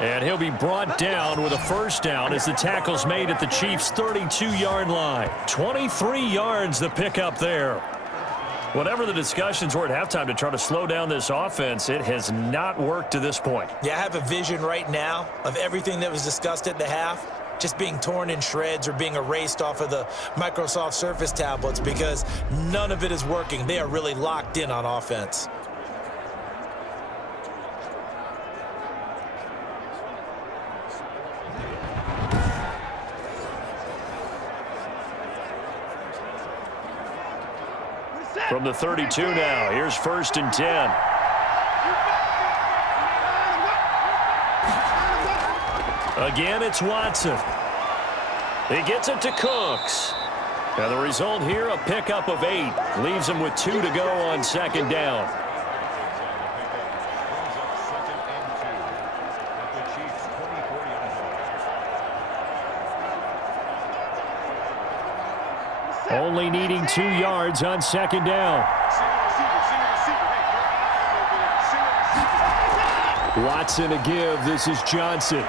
And he'll be brought down with a first down as the tackle's made at the Chiefs' 32-yard line. 23 yards the pickup there. Whatever the discussions were at halftime to try to slow down this offense, it has not worked to this point. Yeah, I have a vision right now of everything that was discussed at the half just being torn in shreds or being erased off of the Microsoft Surface tablets because none of it is working. They are really locked in on offense. From the 32 now, here's 1st and 10. Again, it's Watson. He gets it to Cooks. And the result here, a pickup of 8. Leaves him with 2 to go on 2nd down. Only needing 2 yards on 2nd down. Watson a give. This is Johnson.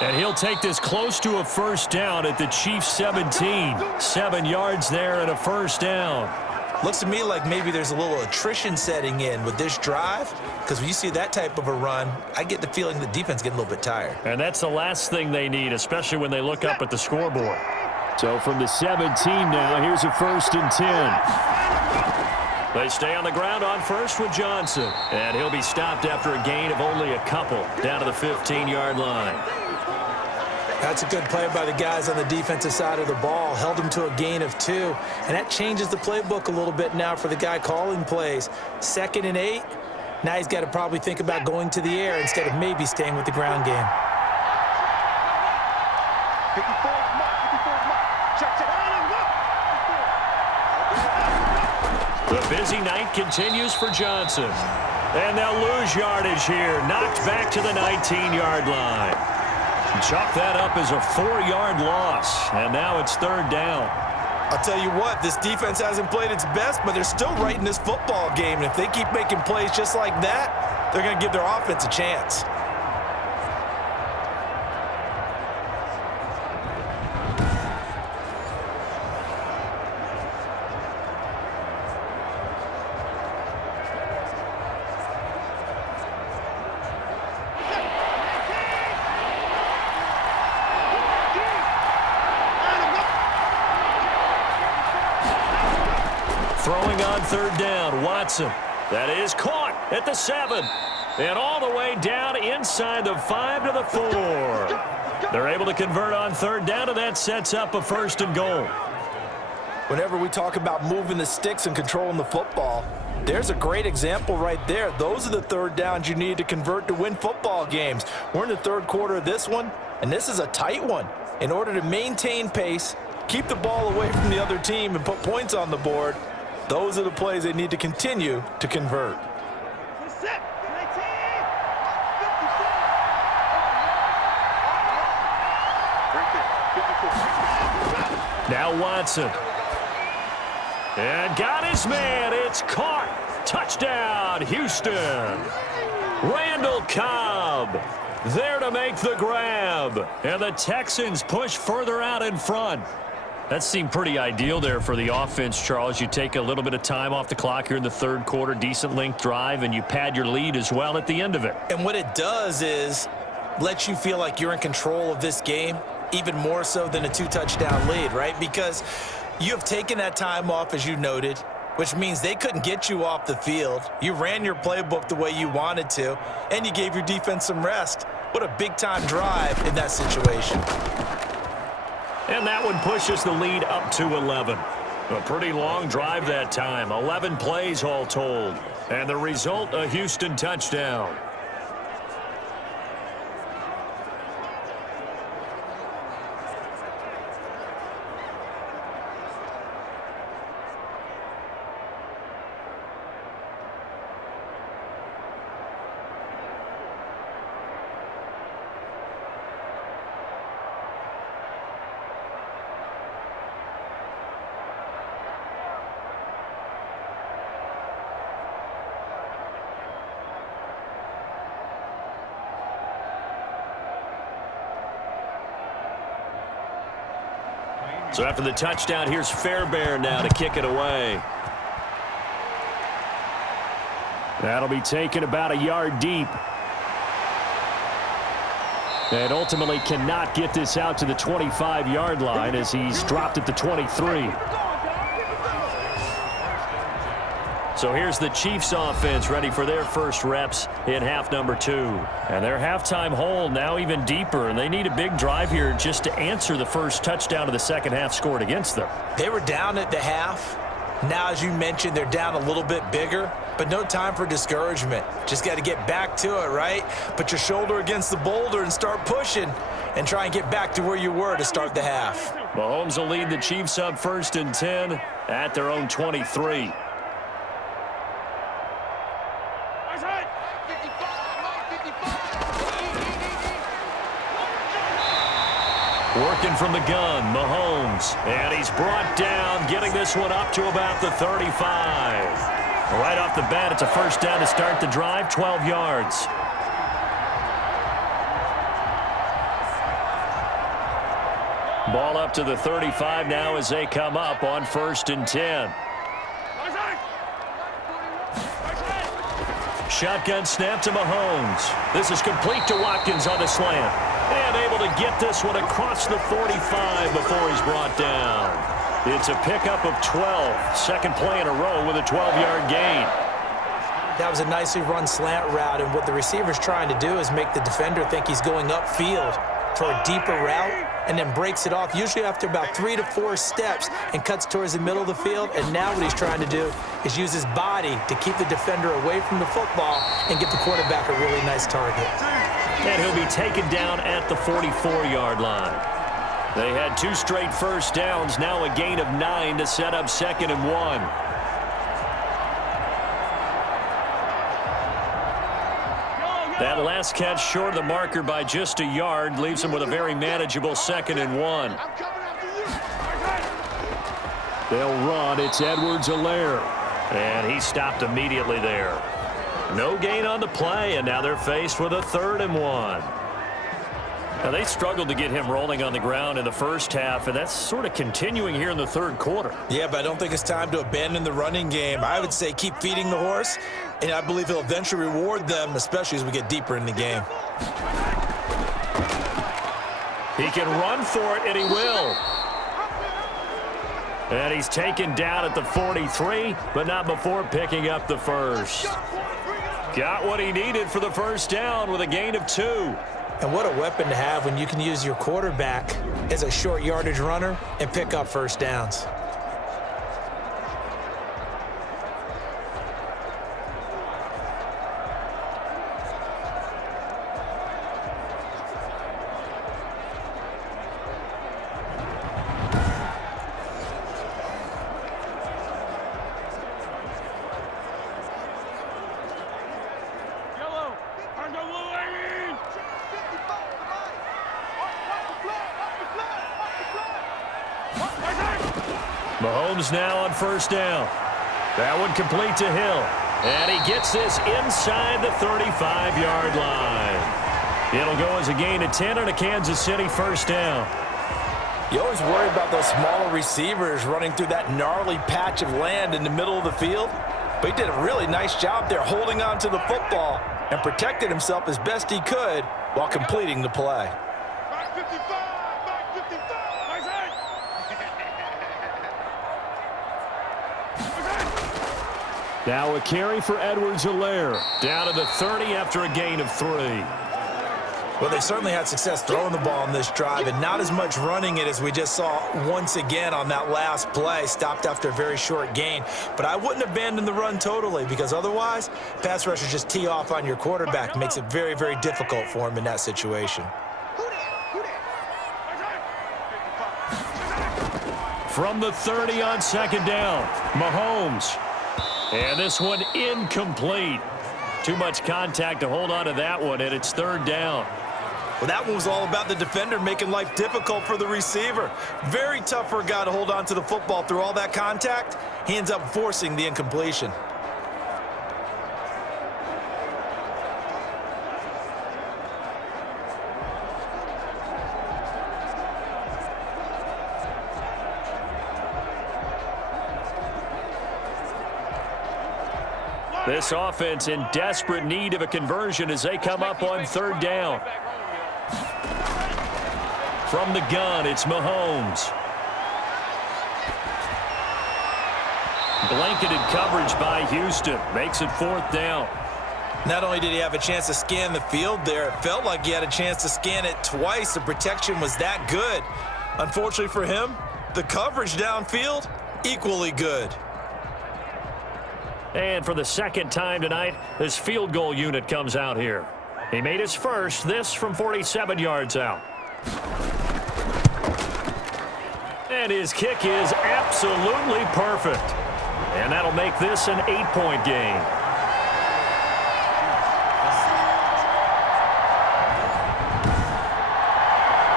And he'll take this close to a first down at the Chiefs' 17. 7 yards there and a first down. Looks to me like maybe there's a little attrition setting in with this drive, because when you see that type of a run, I get the feeling the defense getting a little bit tired. And that's the last thing they need, especially when they look up at the scoreboard. So from the 17 now, here's a 1st and 10. They stay on the ground on first with Johnson. And he'll be stopped after a gain of only a couple down to the 15-yard line. That's a good play by the guys on the defensive side of the ball. Held him to a gain of 2. And that changes the playbook a little bit now for the guy calling plays. 2nd and 8. Now he's got to probably think about going to the air instead of maybe staying with the ground game. The busy night continues for Johnson. And they'll lose yardage here. Knocked back to the 19-yard line. Chalk that up as a 4-yard loss. And now it's 3rd down. I'll tell you what, this defense hasn't played its best, but they're still right in this football game. And if they keep making plays just like that, they're going to give their offense a chance. Throwing on 3rd down, Watson. That is caught at the 7. And all the way down inside the 5 to the 4. They're able to convert on 3rd down, and that sets up a 1st and goal. Whenever we talk about moving the sticks and controlling the football, there's a great example right there. Those are the 3rd downs you need to convert to win football games. We're in the 3rd quarter of this one, and this is a tight one. In order to maintain pace, keep the ball away from the other team, and put points on the board, those are the plays they need to continue to convert. Now Watson. And got his man. It's caught. Touchdown, Houston. Randall Cobb there to make the grab. And the Texans push further out in front. That seemed pretty ideal there for the offense, Charles. You take a little bit of time off the clock here in the 3rd quarter, decent length drive, and you pad your lead as well at the end of it. And what it does is let you feel like you're in control of this game, even more so than a 2-touchdown lead, right? Because you have taken that time off, as you noted, which means they couldn't get you off the field. You ran your playbook the way you wanted to, and you gave your defense some rest. What a big-time drive in that situation. And that one pushes the lead up to 11. A pretty long drive that time. 11 plays all told. And the result, a Houston touchdown. So after the touchdown, here's Fairbairn now to kick it away. That'll be taken about a yard deep. And ultimately cannot get this out to the 25-yard line as he's dropped at the 23. So here's the Chiefs offense ready for their first reps in half number 2. And their halftime hole now even deeper, and they need a big drive here just to answer the first touchdown of the second half scored against them. They were down at the half. Now, as you mentioned, they're down a little bit bigger, but no time for discouragement. Just got to get back to it, right? Put your shoulder against the boulder and start pushing and try and get back to where you were to start the half. Mahomes will lead the Chiefs up 1st and 10 at their own 23. Working from the gun, Mahomes. And he's brought down, getting this one up to about the 35. Right off the bat, it's a first down to start the drive, 12 yards. Ball up to the 35 now as they come up on 1st and 10. Shotgun snap to Mahomes. This is complete to Watkins on the slant. And able to get this one across the 45 before he's brought down. It's a pickup of 12. Second play in a row with a 12-yard gain. That was a nicely run slant route, and what the receiver's trying to do is make the defender think he's going upfield for a deeper route and then breaks it off, usually after about 3 to 4 steps, and cuts towards the middle of the field. And now what he's trying to do is use his body to keep the defender away from the football and get the quarterback a really nice target. And he'll be taken down at the 44-yard line. They had 2 straight first downs, now a gain of 9 to set up 2nd and 1. That last catch short of the marker by just a yard leaves him with a very manageable 2nd and 1. They'll run. It's Edwards-Helaire. And he stopped immediately there. No gain on the play, and now they're faced with a 3rd and 1. Now, they struggled to get him rolling on the ground in the first half, and that's sort of continuing here in the third quarter. Yeah, but I don't think it's time to abandon the running game. I would say keep feeding the horse, and I believe he'll eventually reward them, especially as we get deeper in the game. He can run for it, and he will. And he's taken down at the 43, but not before picking up the first. Got what he needed for the first down with a gain of 2. And what a weapon to have when you can use your quarterback as a short yardage runner and pick up first downs. Mahomes now on first down. That one complete to Hill. And he gets this inside the 35-yard line. It'll go as a gain of 10 on a Kansas City first down. You always worry about those smaller receivers running through that gnarly patch of land in the middle of the field. But he did a really nice job there holding on to the football and protected himself as best he could while completing the play. Now a carry for Edwards-Helaire. Down to the 30 after a gain of 3. Well, they certainly had success throwing the ball on this drive and not as much running it as we just saw once again on that last play. Stopped after a very short gain. But I wouldn't abandon the run totally because otherwise, pass rushers just tee off on your quarterback. Makes it very, very difficult for him in that situation. From the 30 on second down, Mahomes. And this one incomplete. Too much contact to hold on to that one, and it's third down. Well, that one was all about the defender making life difficult for the receiver. Very tough for a guy to hold on to the football through all that contact. He ends up forcing the incompletion. This offense in desperate need of a conversion as they come up on third down. From the gun, it's Mahomes. Blanketed coverage by Houston. Makes it fourth down. Not only did he have a chance to scan the field there, it felt like he had a chance to scan it twice. The protection was that good. Unfortunately for him, the coverage downfield, equally good. And for the second time tonight, this field goal unit comes out here. He made his first, this from 47 yards out. And his kick is absolutely perfect. And that'll make this an 8-point game.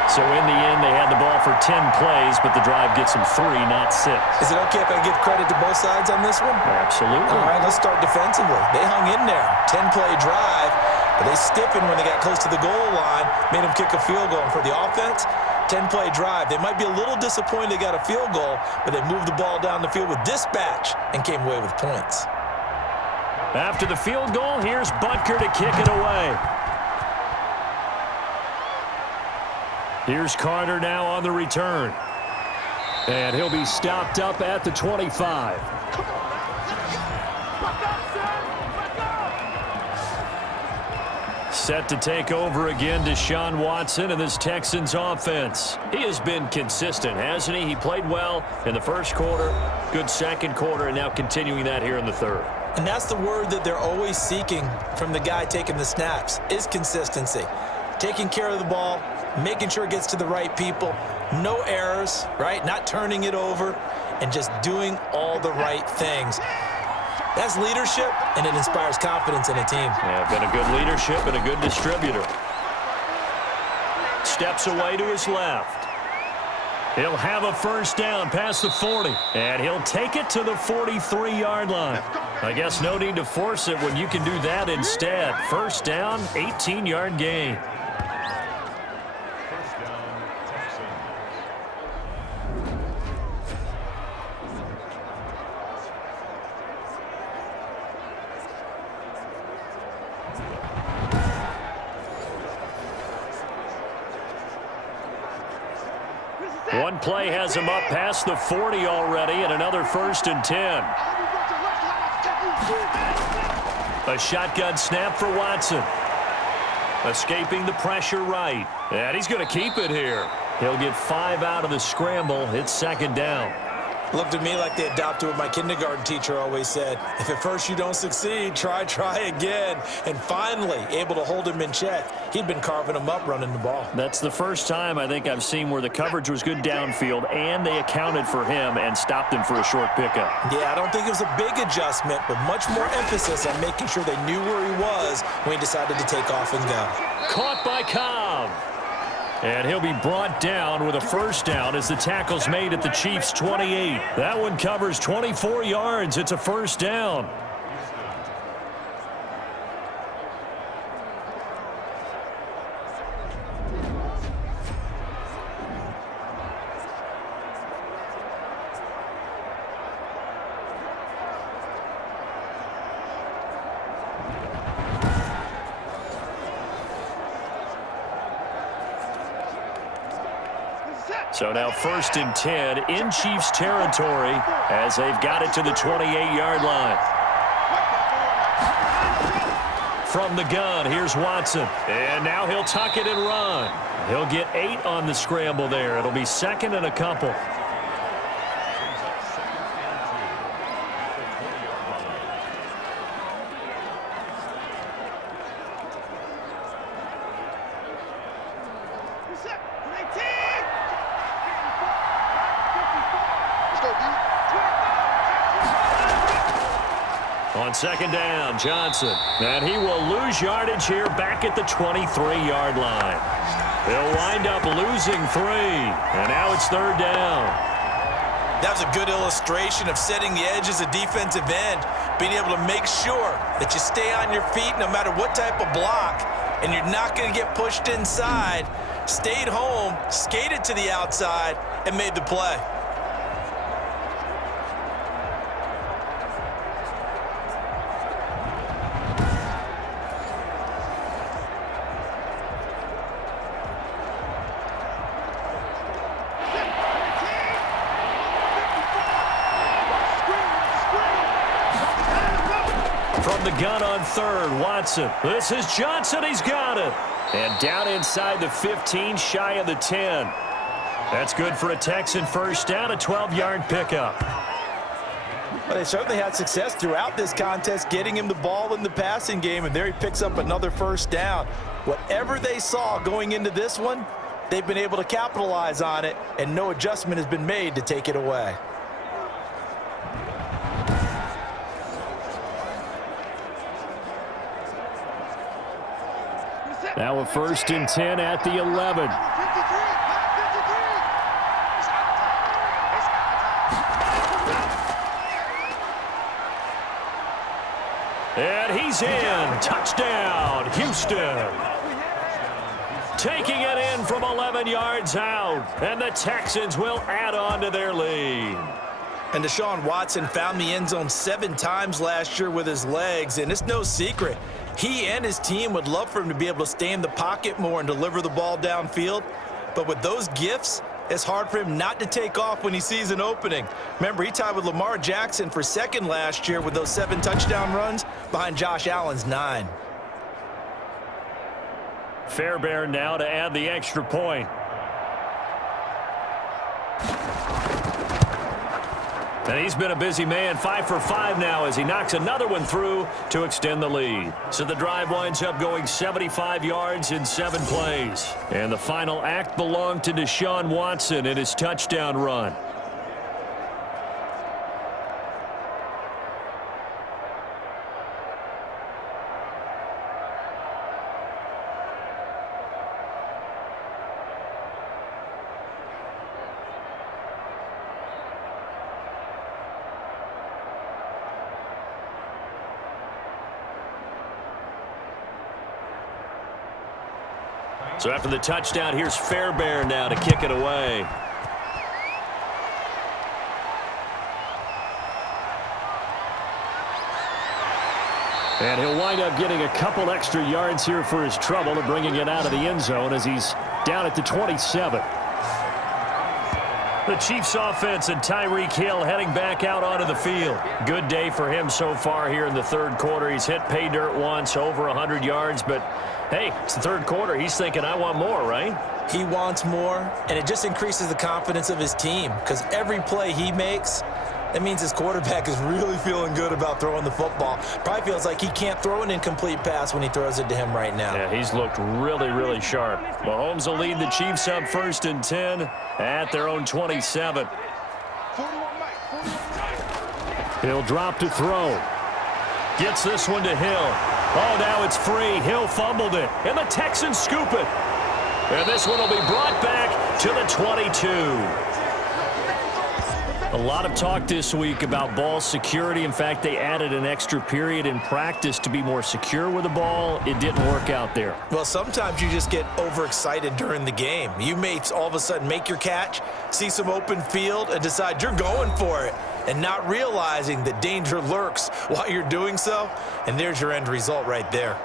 So in the end, they had the ball for 10 plays, but the drive gets them 3, not 6. Is it okay if I give credit to both sides on this one? Absolutely. All right, let's start defensively. They hung in there. 10-play drive, but they stiffened when they got close to the goal line, made them kick a field goal. And for the offense, 10-play drive. They might be a little disappointed they got a field goal, but they moved the ball down the field with dispatch and came away with points. After the field goal, here's Butker to kick it away. Here's Carter now on the return. And he'll be stopped up at the 25. Set to take over again, Deshaun Watson and this Texans offense. He has been consistent, hasn't he? He played well in the first quarter, good second quarter, and now continuing that here in the third. And that's the word that they're always seeking from the guy taking the snaps, is consistency. Taking care of the ball, making sure it gets to the right people, no errors, right? Not turning it over, and just doing all the right things. That's leadership, and it inspires confidence in a team. Yeah, been a good leadership and a good distributor. Steps away to his left. He'll have a first down past the 40, and he'll take it to the 43-yard line. I guess no need to force it when you can do that instead. First down, 18-yard gain. One play has him up past the 40 already, and another 1st and 10. A shotgun snap for Watson. Escaping the pressure right. And he's going to keep it here. He'll get 5 out of the scramble. It's second down. Looked to me like they adopted what my kindergarten teacher always said. If at first you don't succeed, try again. And finally, able to hold him in check. He'd been carving him up running the ball. That's the first time I think I've seen where the coverage was good downfield, and they accounted for him and stopped him for a short pickup. Yeah, I don't think it was a big adjustment, but much more emphasis on making sure they knew where he was when he decided to take off and go. Caught by Cobb. And he'll be brought down with a first down as the tackle's made at the Chiefs' 28. That one covers 24 yards. It's a first down. So now 1st and 10 in Chiefs territory as they've got it to the 28-yard line. from the gun. Here's Watson. And now he'll tuck it and run. He'll get 8 on the scramble there. It'll be 2nd and a couple. On 2nd down, Johnson. And he will lose yardage here back at the 23-yard line. He'll wind up losing 3. And now it's 3rd down. That was a good illustration of setting the edge as a defensive end, being able to make sure that you stay on your feet no matter what type of block, and you're not going to get pushed inside. Stayed home, skated to the outside, and made the play. From the gun on 3rd, Watson. This is Johnson. He's got it. And down inside the 15, shy of the 10. That's good for a Texan first down, a 12-yard pickup. Well, they certainly had success throughout this contest getting him the ball in the passing game, and there he picks up another first down. Whatever they saw going into this one, they've been able to capitalize on it, and no adjustment has been made to take it away. Now a 1st and 10 at the 11. And he's in. Touchdown, Houston. Taking it in from 11 yards out. And the Texans will add on to their lead. And Deshaun Watson found the end zone 7 times last year with his legs, and it's no secret. He and his team would love for him to be able to stay in the pocket more and deliver the ball downfield. But with those gifts, it's hard for him not to take off when he sees an opening. Remember, he tied with Lamar Jackson for 2nd last year with those 7 touchdown runs behind Josh Allen's 9. Fairbairn now to add the extra point. And he's been a busy man, 5 for 5 now as he knocks another one through to extend the lead. So the drive winds up going 75 yards in 7 plays. And the final act belonged to Deshaun Watson in his touchdown run. So after the touchdown, here's Fairbairn now to kick it away. And he'll wind up getting a couple extra yards here for his trouble and bringing it out of the end zone as he's down at the 27. The Chiefs offense and Tyreek Hill heading back out onto the field. Good day for him so far here in the 3rd quarter. He's hit pay dirt once, over 100 yards, but hey, it's the 3rd quarter. He's thinking, I want more, right? He wants more, and it just increases the confidence of his team because every play he makes, that means his quarterback is really feeling good about throwing the football. Probably feels like he can't throw an incomplete pass when he throws it to him right now. Yeah, he's looked really, really sharp. Mahomes will lead the Chiefs up 1st and 10 at their own 27. He'll drop to throw. Gets this one to Hill. Oh, now it's free. Hill fumbled it, and the Texans scoop it. And this one will be brought back to the 22. A lot of talk this week about ball security. In fact, they added an extra period in practice to be more secure with the ball. It didn't work out there. Well, sometimes you just get overexcited during the game. You may all of a sudden make your catch, see some open field, and decide you're going for it, and not realizing that danger lurks while you're doing so. And there's your end result right there.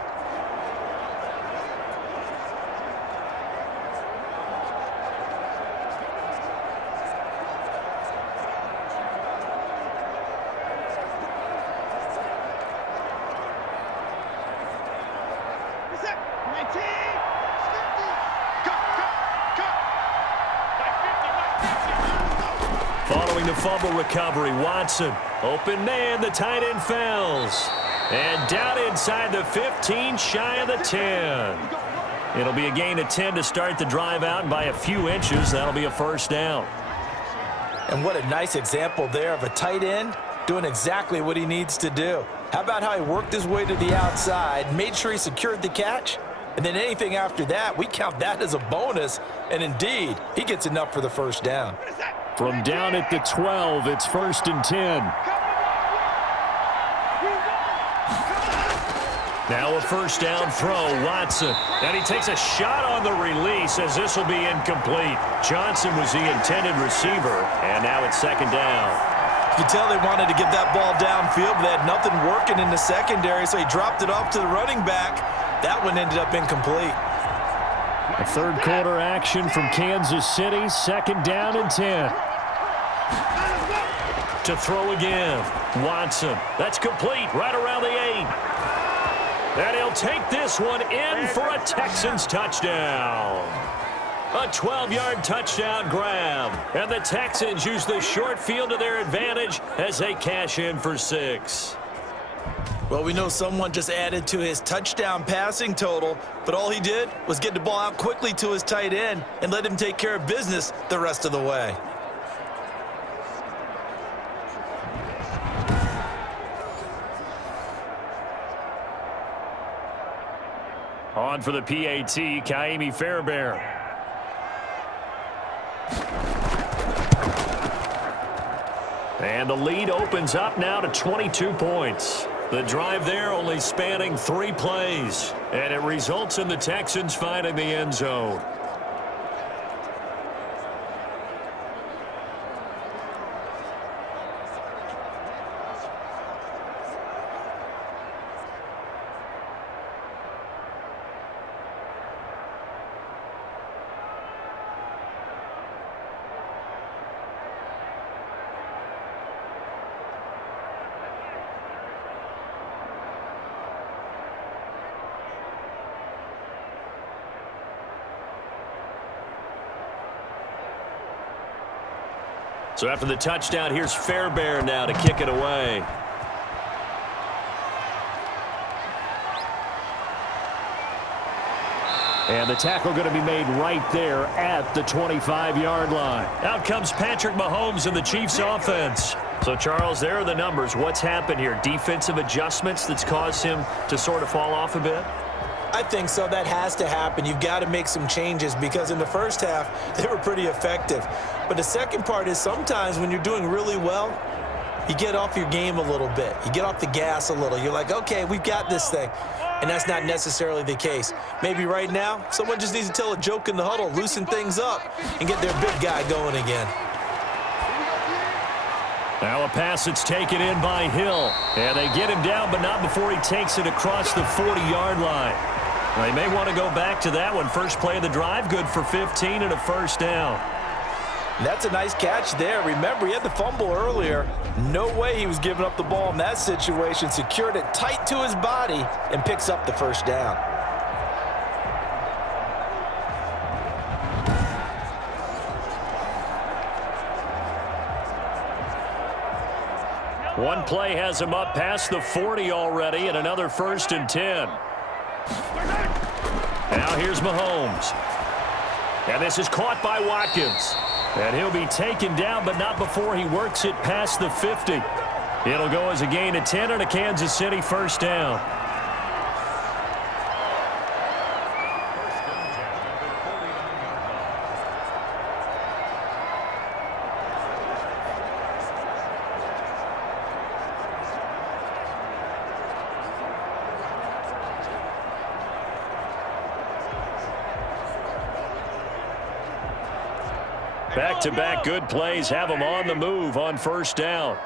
Following the fumble recovery, Watson. Open man, the tight end fails. And down inside the 15, shy of the 10. It'll be a gain of 10 to start the drive out, and by a few inches, that'll be a first down. And what a nice example there of a tight end doing exactly what he needs to do. How about how he worked his way to the outside, made sure he secured the catch, and then anything after that, we count that as a bonus. And indeed, he gets enough for the first down. From down at the 12, it's 1st and 10. Now a first down throw, Watson. And he takes a shot on the release as this will be incomplete. Johnson was the intended receiver, and now it's 2nd down. You can tell they wanted to get that ball downfield, but they had nothing working in the secondary, so he dropped it off to the running back. That one ended up incomplete. A third quarter action from Kansas City, 2nd down and 10. To throw again, Watson. That's complete right around the 8. And he'll take this one in for a Texans touchdown. A 12-yard touchdown grab. And the Texans use the short field to their advantage as they cash in for 6. Well, we know someone just added to his touchdown passing total, but all he did was get the ball out quickly to his tight end and let him take care of business the rest of the way. On for the PAT, Kaimi Fairbairn. And the lead opens up now to 22 points. The drive there only spanning 3 plays. And it results in the Texans finding the end zone. So after the touchdown, here's Fairbairn now to kick it away. And the tackle going to be made right there at the 25-yard line. Out comes Patrick Mahomes and the Chiefs offense. So, Charles, there are the numbers. What's happened here? Defensive adjustments that's caused him to sort of fall off a bit? I think so. That has to happen. You've got to make some changes because in the first half, they were pretty effective. But the second part is sometimes when you're doing really well, you get off your game a little bit. You get off the gas a little. You're like, okay, we've got this thing. And that's not necessarily the case. Maybe right now, someone just needs to tell a joke in the huddle, loosen things up, and get their big guy going again. Now a pass that's taken in by Hill. And they get him down, but not before he takes it across the 40-yard line. They may want to go back to that one. First play of the drive, good for 15 and a first down. That's a nice catch there. Remember, he had the fumble earlier. No way he was giving up the ball in that situation. Secured it tight to his body and picks up the first down. One play has him up past the 40 already, and another 1st and 10. Now here's Mahomes. And this is caught by Watkins. And he'll be taken down, but not before he works it past the 50. It'll go as a gain of 10 and a Kansas City first down. Back-to-back good plays have them on the move on first down.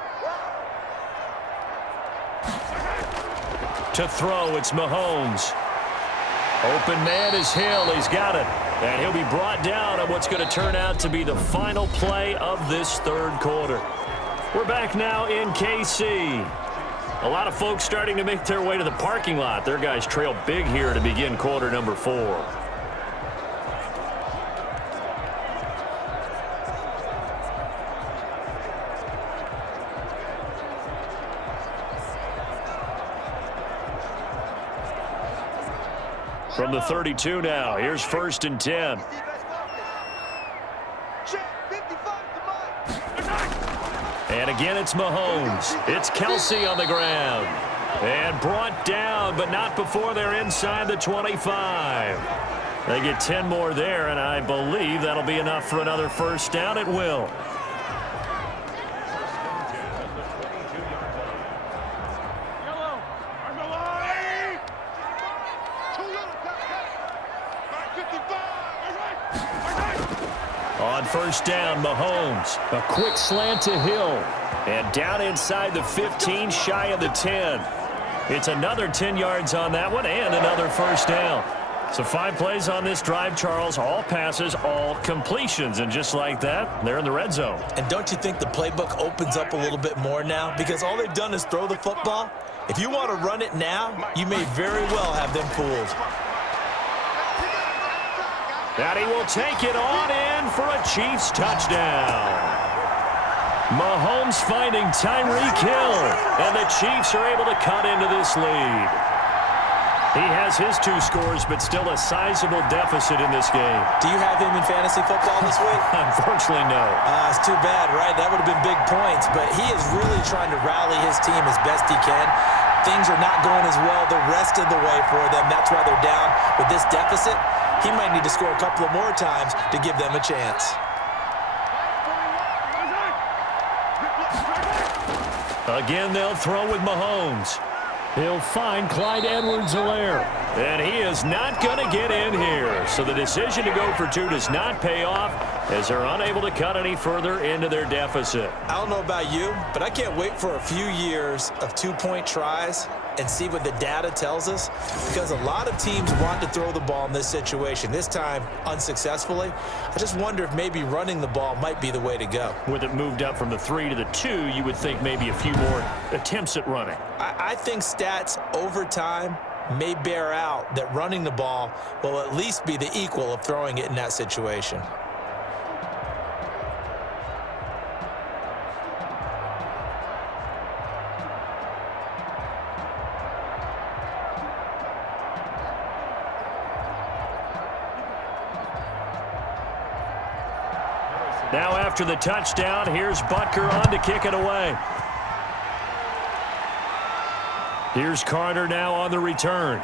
To throw, it's Mahomes. Open man is Hill. He's got it. And he'll be brought down on what's going to turn out to be the final play of this third quarter. We're back now in KC. A lot of folks starting to make their way to the parking lot. Their guys trail big here to begin quarter number 4. From the 32 now, here's 1st and 10. And again, it's Mahomes. It's Kelsey on the ground. And brought down, but not before they're inside the 25. They get 10 more there, and I believe that'll be enough for another first down. It will. On first down, Mahomes. A quick slant to Hill. And down inside the 15, shy of the 10. It's another 10 yards on that one and another first down. So 5 plays on this drive, Charles. All passes, all completions. And just like that, they're in the red zone. And don't you think the playbook opens up a little bit more now? Because all they've done is throw the football. If you want to run it now, you may very well have them fooled. And he will take it on in for a Chiefs touchdown. Mahomes finding Tyreek Hill, and the Chiefs are able to cut into this lead. He has his 2 scores, but still a sizable deficit in this game. Do you have him in fantasy football this week? Unfortunately, no. It's too bad, right? That would have been big points, but he is really trying to rally his team as best he can. Things are not going as well the rest of the way for them. That's why they're down with this deficit. He might need to score a couple of more times to give them a chance. Again, they'll throw with Mahomes. He'll find Clyde Edwards-Helaire. And he is not going to get in here. So the decision to go for 2 does not pay off as they're unable to cut any further into their deficit. I don't know about you, but I can't wait for a few years of 2-point tries and see what the data tells us, because a lot of teams want to throw the ball in this situation, this time unsuccessfully. I just wonder if maybe running the ball might be the way to go. With it moved up from the 3 to the 2, you would think maybe a few more attempts at running. I think stats over time may bear out that running the ball will at least be the equal of throwing it in that situation. Now after the touchdown, here's Butker on to kick it away. Here's Carter now on the return.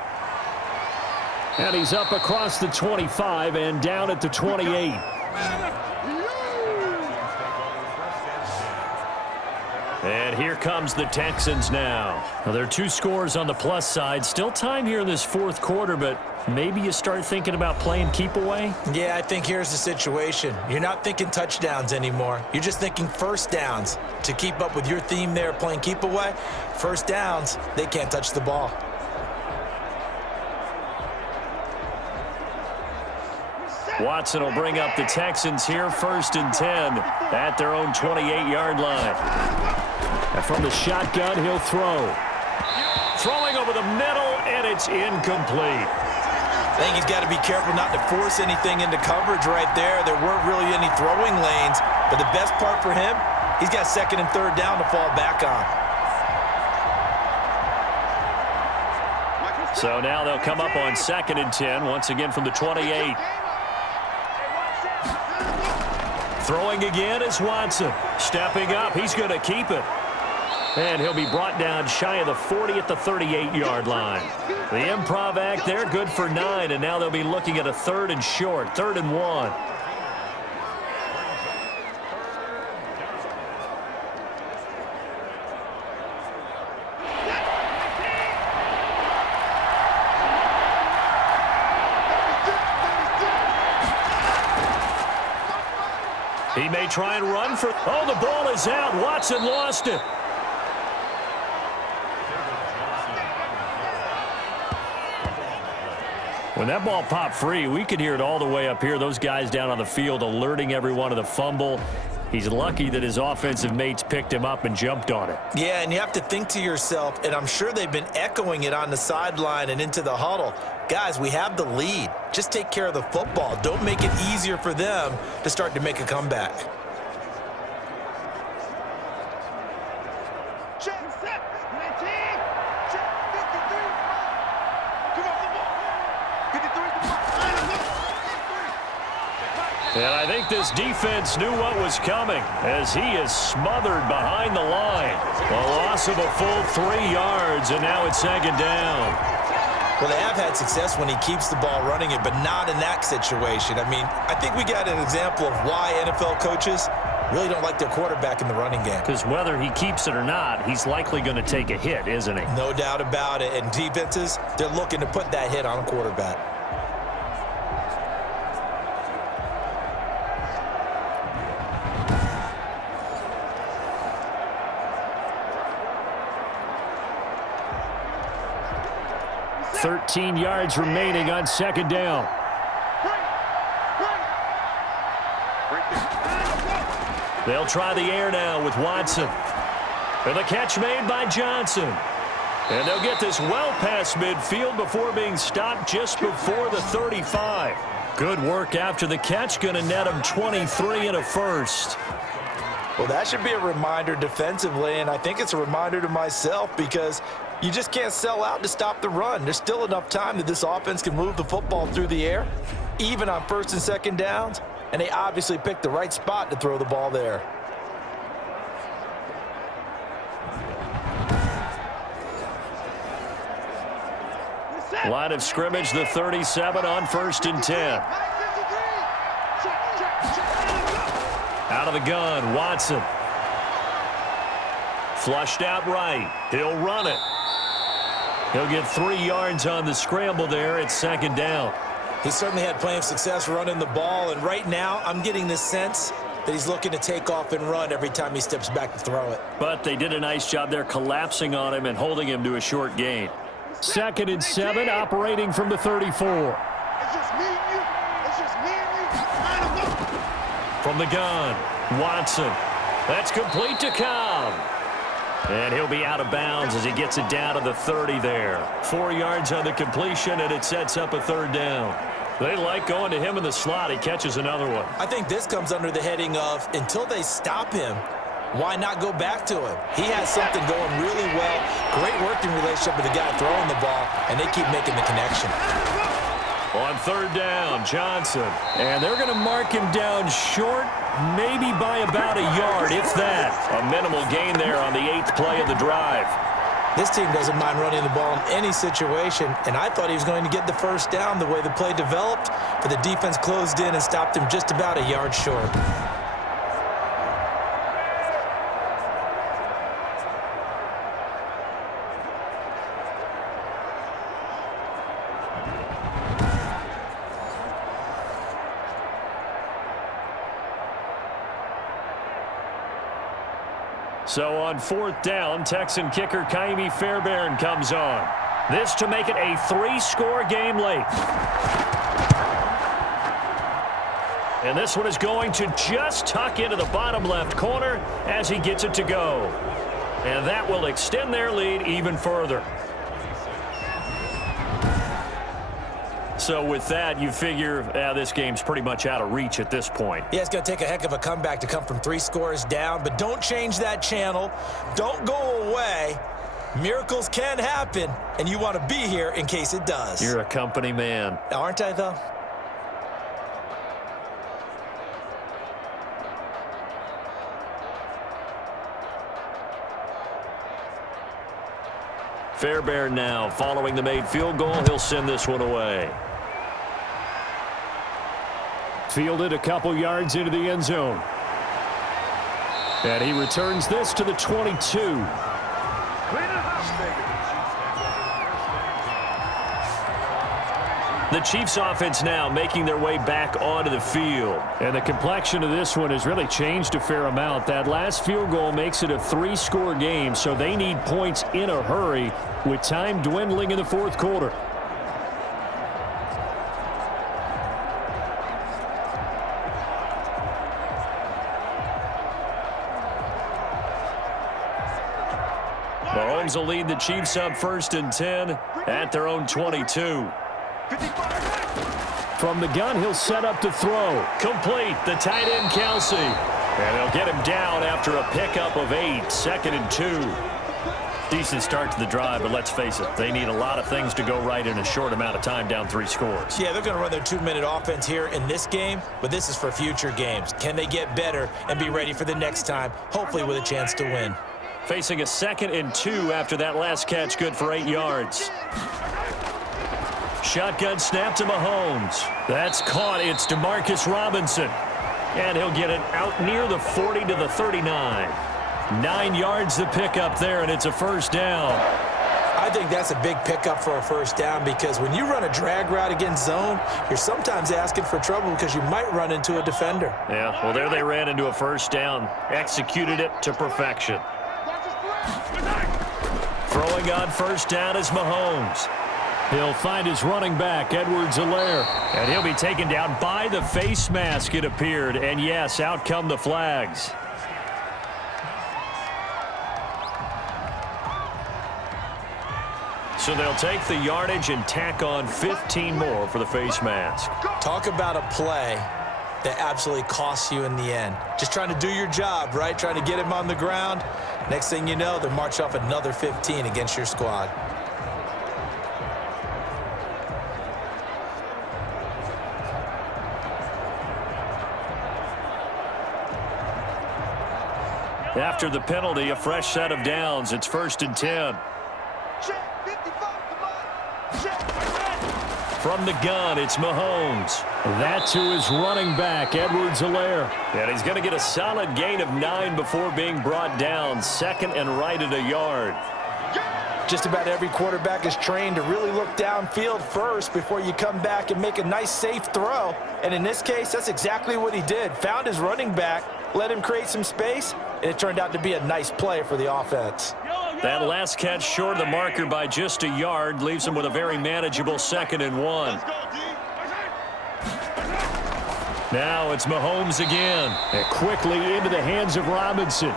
And he's up across the 25 and down at the 28. And here comes the Texans now. Well, there are 2 scores on the plus side. Still time here in this 4th quarter, but maybe you start thinking about playing keep away? Yeah, I think here's the situation. You're not thinking touchdowns anymore. You're just thinking first downs. To keep up with your theme there, playing keep away, first downs, they can't touch the ball. Watson will bring up the Texans here, 1st and 10 at their own 28-yard line. And from the shotgun, he'll throw. Throwing over the middle, and it's incomplete. I think he's got to be careful not to force anything into coverage right there. There weren't really any throwing lanes, but the best part for him, he's got 2nd and 3rd down to fall back on. So now they'll come up on 2nd and 10, once again from the 28. Throwing again is Watson. Stepping up, he's going to keep it. And he'll be brought down shy of the 40 at the 38-yard line. The improv act there, good for 9, and now they'll be looking at a 3rd and short, 3rd and 1. He may try and run for... Oh, the ball is out. Watson lost it. When that ball popped free, we could hear it all the way up here. Those guys down on the field alerting everyone of the fumble. He's lucky that his offensive mates picked him up and jumped on it. Yeah, and you have to think to yourself, and I'm sure they've been echoing it on the sideline and into the huddle. Guys, we have the lead. Just take care of the football. Don't make it easier for them to start to make a comeback. Check, set, 19, check, 53, come on, come on, 53, And I think this defense knew what was coming as he is smothered behind the line. A loss of a full 3 yards, and now it's second down. Well, they have had success when he keeps the ball running it, but not in that situation. I mean, I think we got an example of why NFL coaches really don't like their quarterback in the running game. Because whether he keeps it or not, he's likely going to take a hit, isn't he? No doubt about it. And defenses, they're looking to put that hit on a quarterback. $13 yards remaining on second down. They'll try the air now with Watson. And the catch made by Johnson. And they'll get this well past midfield before being stopped just before the 35. Good work after the catch. Going to net him 23 and a first. Well, that should be a reminder defensively, and I think it's a reminder to myself because you just can't sell out to stop the run. There's still enough time that this offense can move the football through the air, even on first and second downs, and they obviously picked the right spot to throw the ball there. Line of scrimmage, the 37 on first and 10. Out of the gun, Watson. Flushed out right. He'll run it. He'll get 3 yards on the scramble there at second down. He certainly had plenty of success running the ball, and right now I'm getting the sense that he's looking to take off and run every time he steps back to throw it. But they did a nice job there collapsing on him and holding him to a short gain. Second and 7, operating from the 34. It's just me and you. It's just me and you. Line them up. From the gun, Watson. That's complete to Cobb. And he'll be out of bounds as he gets it down to the 30 there. 4 yards on the completion, and it sets up a third down. They like going to him in the slot. He catches another one. I think this comes under the heading of until they stop him, why not go back to him? He has something going really well. Great working relationship with the guy throwing the ball, and they keep making the connection. On third down, Johnson. And they're going to mark him down short, maybe by about a yard, if that. A minimal gain there on the 8th play of the drive. This team doesn't mind running the ball in any situation, and I thought he was going to get the first down the way the play developed, but the defense closed in and stopped him just about a yard short. So on fourth down, Texan kicker Ka'imi Fairbairn comes on. This to make it a 3-score game late. And this one is going to just tuck into the bottom left corner as he gets it to go. And that will extend their lead even further. So with that, you figure this game's pretty much out of reach at this point. Yeah, it's going to take a heck of a comeback to come from 3 scores down, but don't change that channel. Don't go away. Miracles can happen, and you want to be here in case it does. You're a company man. Aren't I, though? Fairbairn now following the made field goal. He'll send this one away. Fielded a couple yards into the end zone. And he returns this to the 22. The Chiefs offense now making their way back onto the field. And the complexion of this one has really changed a fair amount. That last field goal makes it a 3-score game, so they need points in a hurry with time dwindling in the fourth quarter. Mahomes will lead the Chiefs up 1st and 10 at their own 22. From the gun, he'll set up to throw. Complete, the tight end, Kelsey. And they'll get him down after a pickup of 8, 2nd and 2. Decent start to the drive, but let's face it, they need a lot of things to go right in a short amount of time, down 3 scores. Yeah, they're going to run their 2-minute offense here in this game, but this is for future games. Can they get better and be ready for the next time, hopefully with a chance to win? Facing a 2nd and 2 after that last catch, good for 8 yards. Shotgun snap to Mahomes. That's caught. It's Demarcus Robinson. And he'll get it out near the 40 to the 39. 9 yards to pick up there, and it's a 1st down. I think that's a big pickup for a 1st down because when you run a drag route against zone, you're sometimes asking for trouble because you might run into a defender. Yeah, well, there they ran into a 1st down. Executed it to perfection. Throwing on 1st down is Mahomes. He'll find his running back, Edwards-Helaire. And he'll be taken down by the face mask, it appeared. And, yes, out come the flags. So they'll take the yardage and tack on 15 more for the face mask. Talk about a play that absolutely costs you in the end. Just trying to do your job, right? Trying to get him on the ground. Next thing you know, they'll march off another 15 against your squad. After the penalty, a fresh set of downs. It's 1st and 10. From the gun, it's Mahomes. That's to his running back, Edwards-Helaire. And he's going to get a solid gain of 9 before being brought down. 2nd and right at a yard. Just about every quarterback is trained to really look downfield first before you come back and make a nice, safe throw. And in this case, that's exactly what he did. Found his running back, let him create some space, and it turned out to be a nice play for the offense. That last catch short of the marker by just a yard leaves him with a very manageable 2nd and 1. Now it's Mahomes again. And quickly into the hands of Robinson.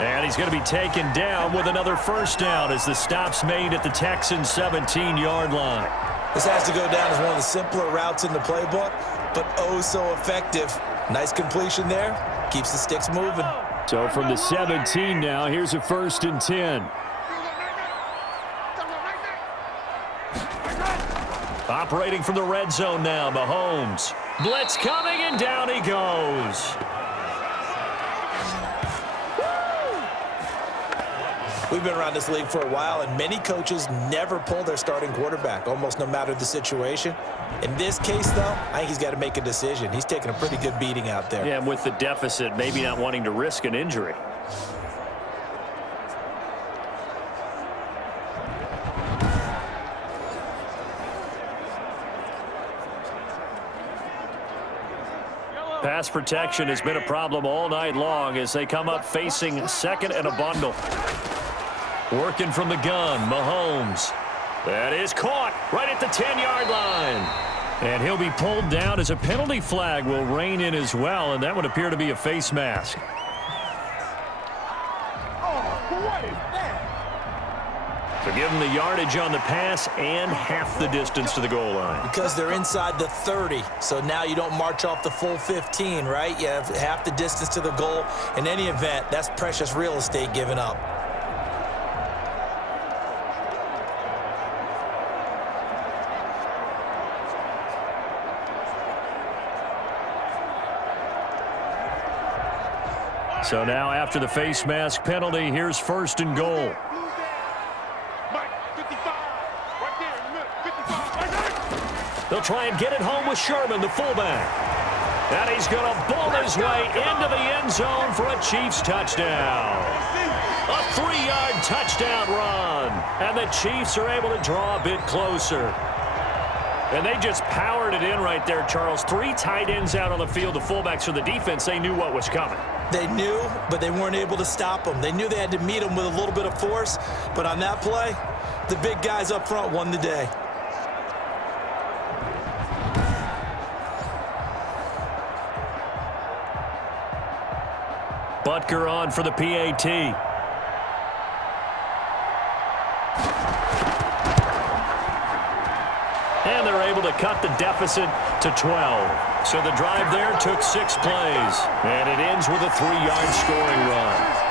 And he's going to be taken down with another 1st down as the stop's made at the Texans' 17-yard line. This has to go down as one of the simpler routes in the playbook, but oh so effective. Nice completion there. Keeps the sticks moving. So from the 17 now, here's a 1st and 10. Operating from the red zone now, Mahomes. Blitz coming, and down he goes. We've been around this league for a while, and many coaches never pull their starting quarterback, almost no matter the situation. In this case, though, I think he's got to make a decision. He's taking a pretty good beating out there. Yeah, and with the deficit, maybe not wanting to risk an injury. Pass protection has been a problem all night long as they come up facing 2nd and a bundle. Working from the gun, Mahomes. That is caught right at the 10-yard line. And he'll be pulled down as a penalty flag will rein in as well, and that would appear to be a face mask. So give him the yardage on the pass and half the distance to the goal line. Because they're inside the 30, so now you don't march off the full 15, right? You have half the distance to the goal. In any event, that's precious real estate given up. So now after the face mask penalty, here's 1st and goal. They'll try and get it home with Sherman, the fullback. And he's going to bowl his way into the end zone for a Chiefs touchdown. A 3-yard touchdown run. And the Chiefs are able to draw a bit closer. And they just powered it in right there, Charles. 3 tight ends out on the field, the fullbacks for the defense. They knew what was coming. They knew, but they weren't able to stop them. They knew they had to meet them with a little bit of force. But on that play, the big guys up front won the day. Butker on for the PAT. And they're able to cut the deficit to 12. So the drive there took 6 plays. And it ends with a 3-yard scoring run.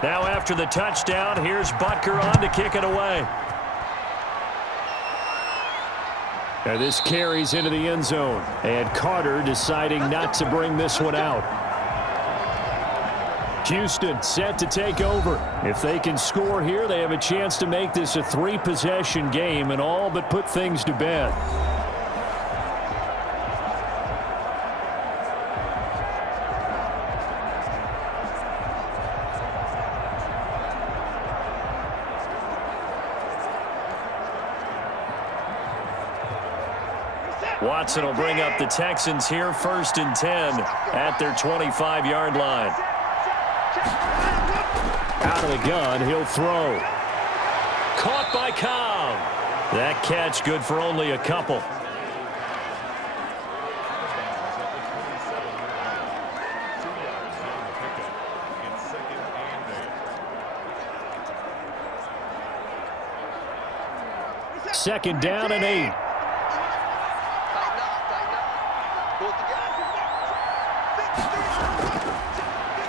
Now after the touchdown, here's Butker on to kick it away. And this carries into the end zone. And Carter deciding not to bring this one out. Houston set to take over. If they can score here, they have a chance to make this a 3-possession game and all but put things to bed. Watson will bring up the Texans here, 1st and 10 at their 25-yard line. Out of the gun, he'll throw. Caught by Cobb. That catch good for only a couple. Second down and 8.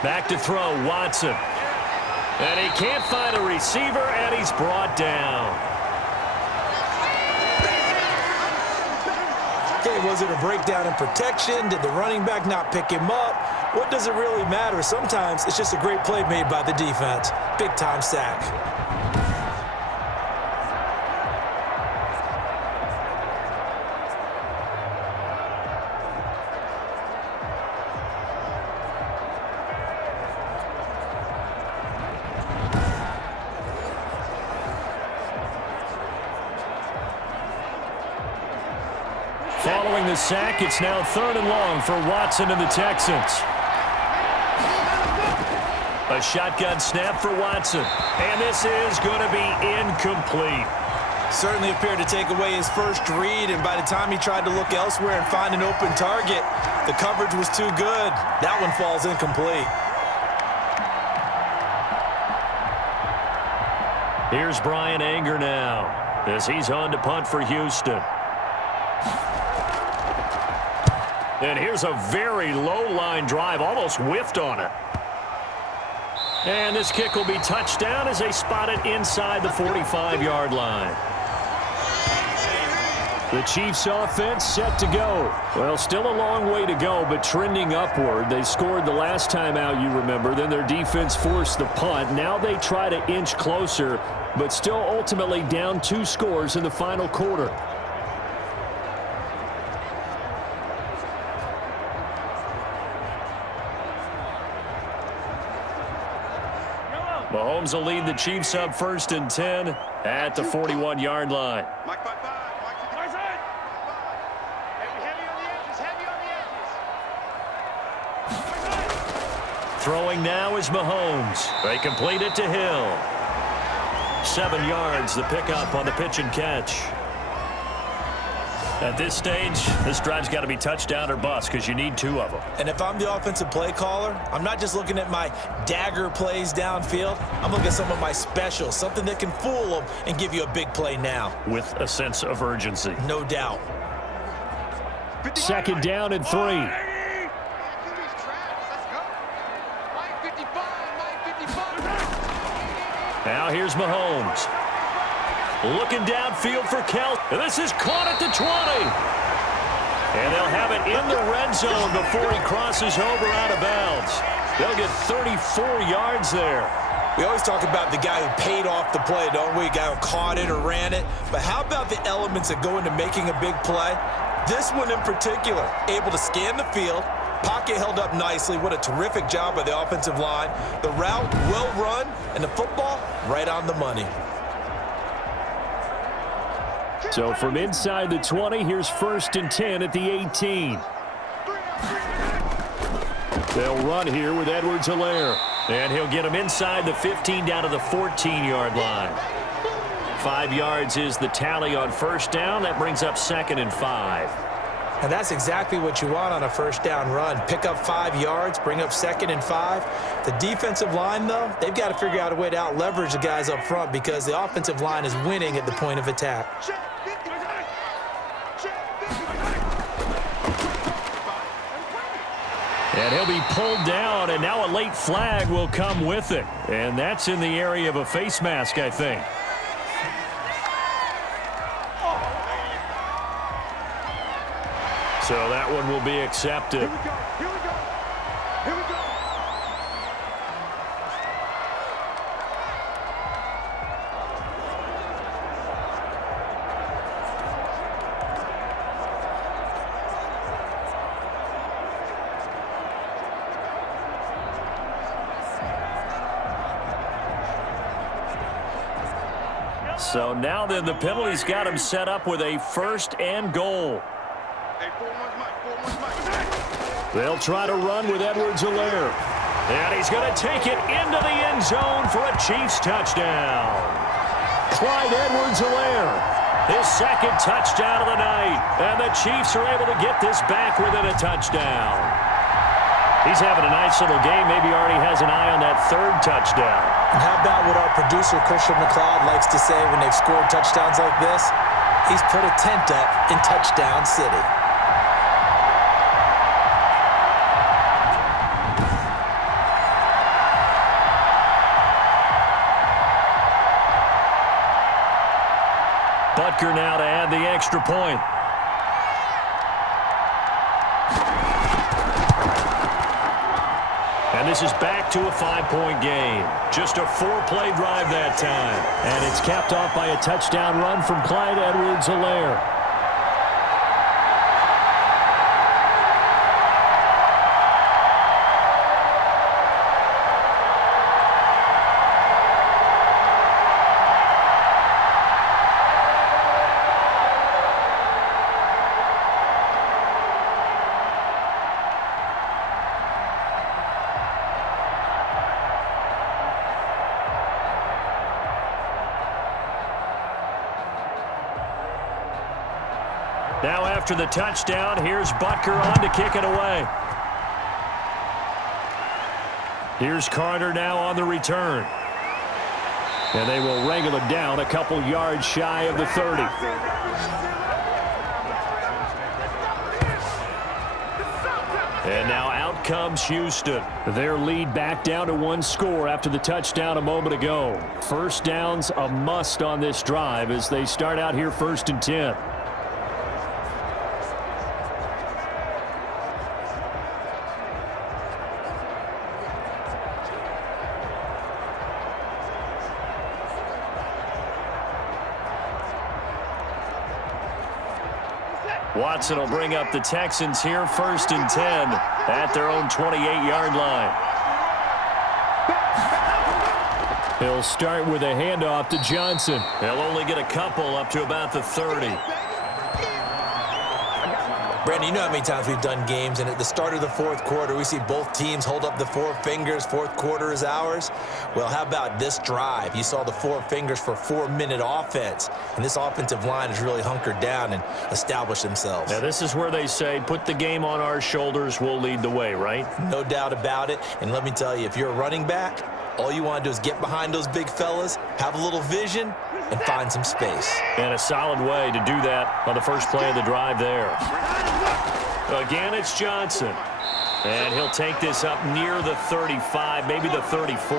Back to throw, Watson. And he can't find a receiver, and he's brought down. Okay, was it a breakdown in protection? Did the running back not pick him up? What does it really matter? Sometimes it's just a great play made by the defense. Big-time sack. Following the sack, it's now 3rd and long for Watson and the Texans. A shotgun snap for Watson. And this is going to be incomplete. Certainly appeared to take away his first read, and by the time he tried to look elsewhere and find an open target, the coverage was too good. That one falls incomplete. Here's Brian Anger now as he's on to punt for Houston. And here's a very low-line drive, almost whiffed on it. And this kick will be touchdown as they spot it inside the 45-yard line. The Chiefs offense set to go. Well, still a long way to go, but trending upward. They scored the last time out, you remember. Then their defense forced the punt. Now they try to inch closer, but still ultimately down 2 scores in the final quarter. Mahomes will lead the Chiefs up 1st and 10 at the 41-yard line. Mike, Mike, heavy on the edges. Throwing now is Mahomes. They complete it to Hill. 7 yards, the pickup on the pitch and catch. At this stage, this drive's got to be touchdown or bust because you need 2 of them. And if I'm the offensive play caller, I'm not just looking at my dagger plays downfield. I'm looking at some of my specials, something that can fool them and give you a big play now. With a sense of urgency. No doubt. 2nd down and 3. Now here's Mahomes. Looking downfield for Kel. And this is caught at the 20. And they'll have it in the red zone before he crosses over out of bounds. They'll get 34 yards there. We always talk about the guy who paid off the play, don't we? The guy who caught it or ran it. But how about the elements that go into making a big play? This one in particular, able to scan the field. Pocket held up nicely. What a terrific job by the offensive line. The route well run, and the football right on the money. So from inside the 20, here's 1st and 10 at the 18. They'll run here with Edwards-Helaire. And he'll get him inside the 15 down to the 14-yard line. 5 yards is the tally on 1st down. That brings up 2nd and 5. And that's exactly what you want on a 1st down run. Pick up 5 yards, bring up 2nd and 5. The defensive line, though, they've got to figure out a way to out-leverage the guys up front because the offensive line is winning at the point of attack. And he'll be pulled down, and now a late flag will come with it. And that's in the area of a face mask, I think. So that one will be accepted. Here we go. Here we go. Here we go. So now then the penalty's got him set up with a 1st and goal. Hey, 4-1's Mike. They'll try to run with Edwards-Helaire. And he's going to take it into the end zone for a Chiefs touchdown. Clyde Edwards-Helaire, his 2nd touchdown of the night. And the Chiefs are able to get this back within a touchdown. He's having a nice little game. Maybe already has an eye on that 3rd touchdown. And how about what our producer, Christian McLeod, likes to say when they've scored touchdowns like this? He's put a tent up in Touchdown City. Butker now to add the extra point. And this is back to a 5-point game. Just a 4-play drive that time. And it's capped off by a touchdown run from Clyde Edwards-Helaire. Now after the touchdown, here's Butker on to kick it away. Here's Carter now on the return. And they will wrangle him down a couple yards shy of the 30. And now out comes Houston. Their lead back down to 1 score after the touchdown a moment ago. 1st down's a must on this drive as they start out here 1st and 10. Watson will bring up the Texans here 1st and 10 at their own 28-yard line. He'll start with a handoff to Johnson. He'll only get a couple up to about the 30. Brandon, you know how many times we've done games, and at the start of the 4th quarter, we see both teams hold up the 4 fingers, 4th quarter is ours. Well, how about this drive? You saw the 4 fingers for 4-minute offense, and this offensive line has really hunkered down and established themselves. Now, this is where they say, put the game on our shoulders, we'll lead the way, right? No doubt about it, and let me tell you, if you're a running back, all you want to do is get behind those big fellas, have a little vision, and find some space. And a solid way to do that on the first play of the drive there. Again, it's Johnson. And he'll take this up near the 35, maybe the 34.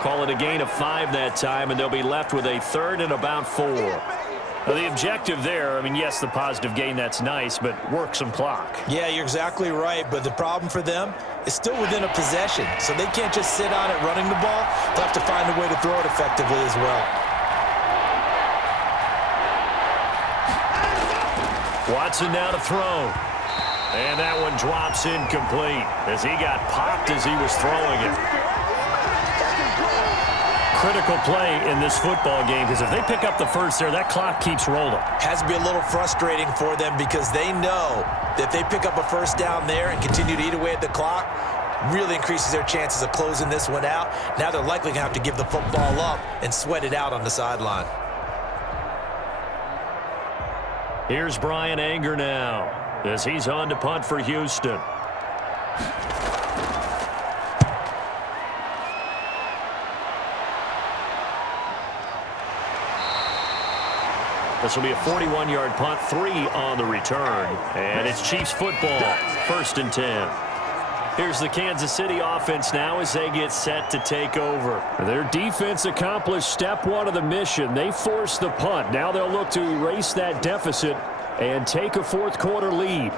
Call it a gain of 5 that time, and they'll be left with a 3rd and about 4. Now, the objective there, I mean, yes, the positive gain, that's nice, but work some clock. Yeah, you're exactly right, but the problem for them is still within a possession, so they can't just sit on it running the ball. They'll have to find a way to throw it effectively as well. Watson now to throw. And that one drops incomplete as he got popped as he was throwing it. critical play in this football game because if they pick up the first there, that clock keeps rolling. Has to be a little frustrating for them because they know that if they pick up a first down there and continue to eat away at the clock, really increases their chances of closing this one out. Now they're likely going to have to give the football up and sweat it out on the sideline. Here's Brian Anger now as he's on to punt for Houston. This will be a 41-yard punt, 3 on the return. And it's Chiefs football, 1st and 10. Here's the Kansas City offense now as they get set to take over. Their defense accomplished step 1 of the mission. They forced the punt. Now they'll look to erase that deficit and take a fourth-quarter lead.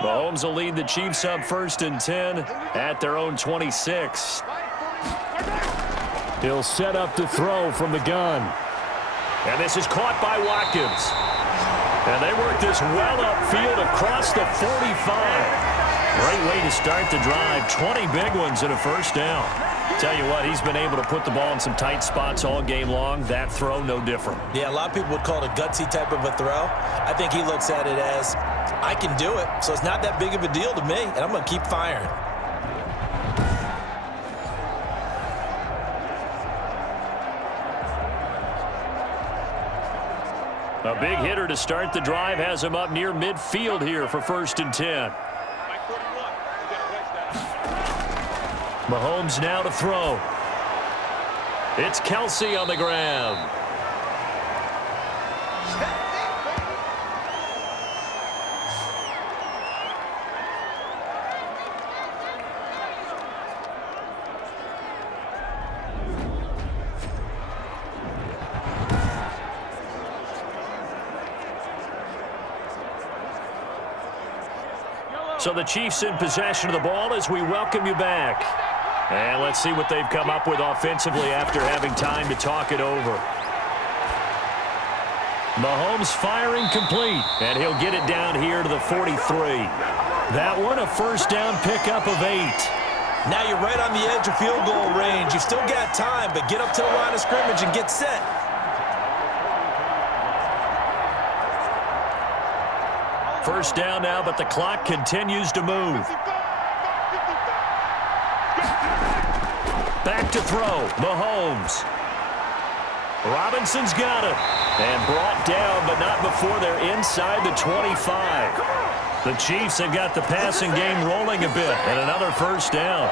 Mahomes will lead the Chiefs up 1st and 10 at their own 26. He'll set up to throw from the gun. And this is caught by Watkins. And they work this well upfield across the 45. Great way to start the drive. 20 big ones and a first down. Tell you what, he's been able to put the ball in some tight spots all game long. That throw, no different. Yeah, a lot of people would call it a gutsy type of a throw. I think he looks at it as, I can do it, so it's not that big of a deal to me, and I'm going to keep firing. A big hitter to start the drive has him up near midfield here for 1st and 10. Mahomes now to throw. It's Kelsey on the ground. So the Chiefs in possession of the ball as we welcome you back. And let's see what they've come up with offensively after having time to talk it over. Mahomes firing complete, and he'll get it down here to the 43. That one a first down pickup of 8. Now you're right on the edge of field goal range. You've still got time, but get up to the line of scrimmage and get set. First down now, but the clock continues to move. Back to throw, Mahomes. Robinson's got it. And brought down, but not before they're inside the 25. The Chiefs have got the passing game rolling a bit, and another first down.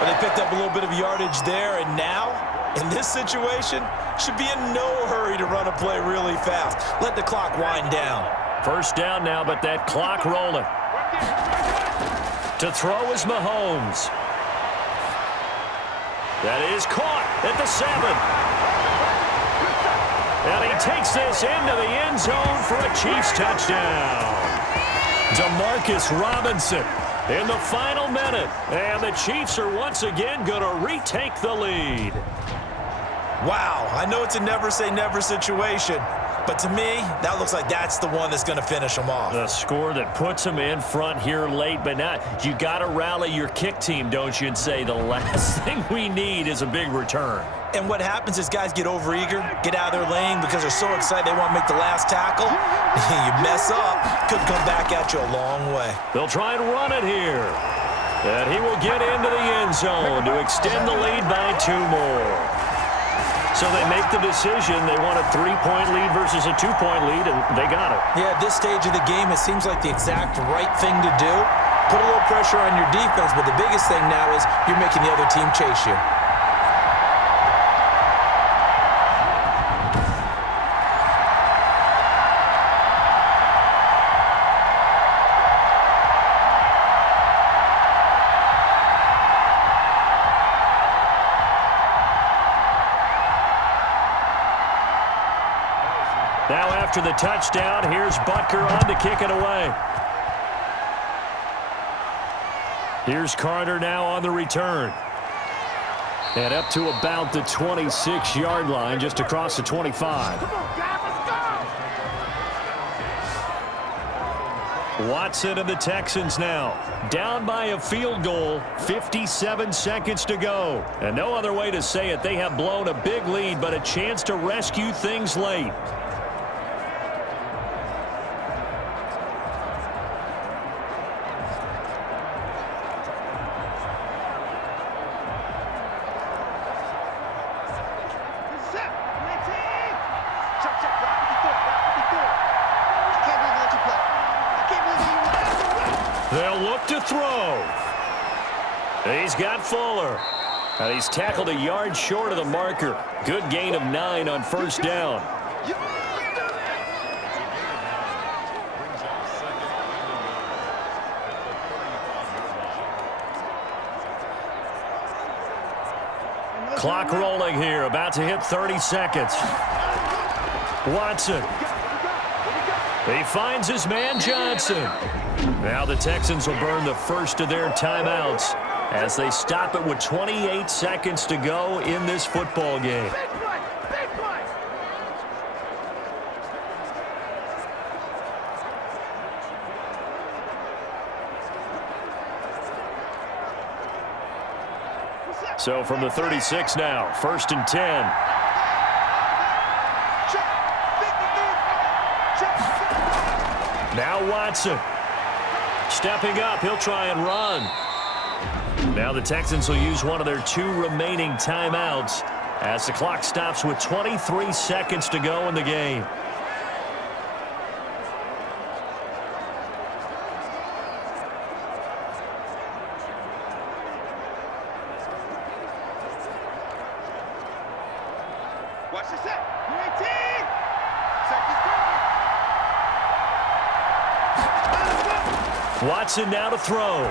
Well, they picked up a little bit of yardage there, and now, in this situation, should be in no hurry to run a play really fast. Let the clock wind down. First down now, but that clock rolling. To throw is Mahomes. That is caught at the 7. And he takes this into the end zone for a Chiefs touchdown. Demarcus Robinson in the final minute. And the Chiefs are once again going to retake the lead. Wow, I know it's a never-say-never situation, but to me, that looks like that's the one that's going to finish them off. The score that puts them in front here late, but now you got to rally your kick team, don't you, and say the last thing we need is a big return. And what happens is guys get overeager, get out of their lane because they're so excited they want to make the last tackle. You mess up, could come back at you a long way. They'll try and run it here. And he will get into the end zone to extend the lead by 2 more. So they make the decision. They want a 3-point lead versus a 2-point lead, and they got it. Yeah, at this stage of the game, it seems like the exact right thing to do. Put a little pressure on your defense, but the biggest thing now is you're making the other team chase you. Now after the touchdown, here's Butker on to kick it away. Here's Carter now on the return. And up to about the 26-yard line, just across the 25. Watson and the Texans now down by a field goal, 57 seconds to go. And no other way to say it, they have blown a big lead, but a chance to rescue things late. They'll look to throw. He's got Fuller. And he's tackled a yard short of the marker. Good gain of 9 on first down. Clock rolling here, about to hit 30 seconds. Watson. He finds his man Johnson. Now the Texans will burn the first of their timeouts as they stop it with 28 seconds to go in this football game. So from the 36 now, 1st and 10. Now Watson. Stepping up, he'll try and run. Now the Texans will use one of their 2 remaining timeouts as the clock stops with 23 seconds to go in the game. Watch the set. 19. Seconds going. Watson now to throw.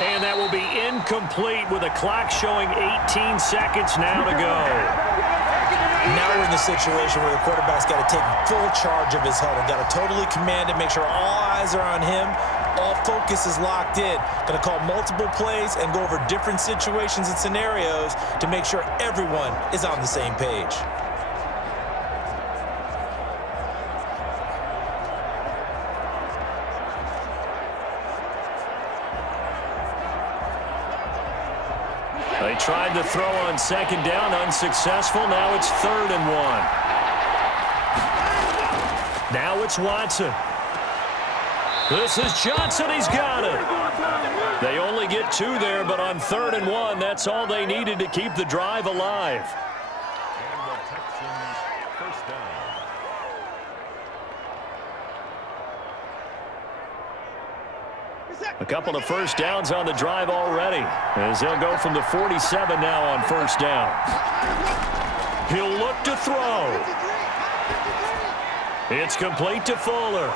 And that will be incomplete with a clock showing 18 seconds now to go. Now we're in the situation where the quarterback's got to take full charge of his huddle. Got to totally command it, make sure all eyes are on him. All focus is locked in. Going to call multiple plays and go over different situations and scenarios to make sure everyone is on the same page. They tried to throw on 2nd down, unsuccessful. Now it's 3rd and 1. Now it's Watson. This is Johnson. He's got it. They only get 2 there, but on 3rd and 1, that's all they needed to keep the drive alive. And the Texans first down. A couple of first downs on the drive already, as he'll go from the 47 now on 1st down. He'll look to throw. It's complete to Fuller.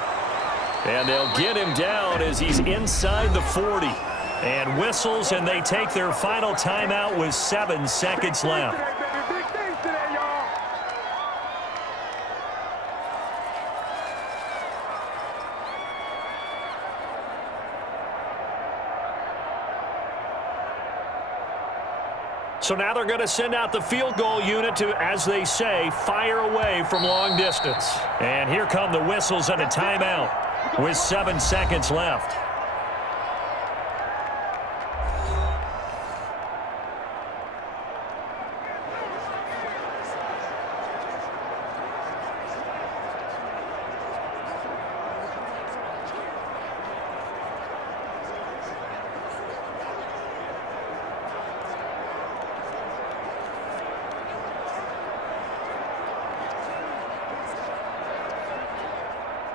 And they'll get him down as he's inside the 40. And whistles, and they take their final timeout with 7 seconds left. So now they're going to send out the field goal unit to, as they say, fire away from long distance. And here come the whistles and a timeout with 7 seconds left.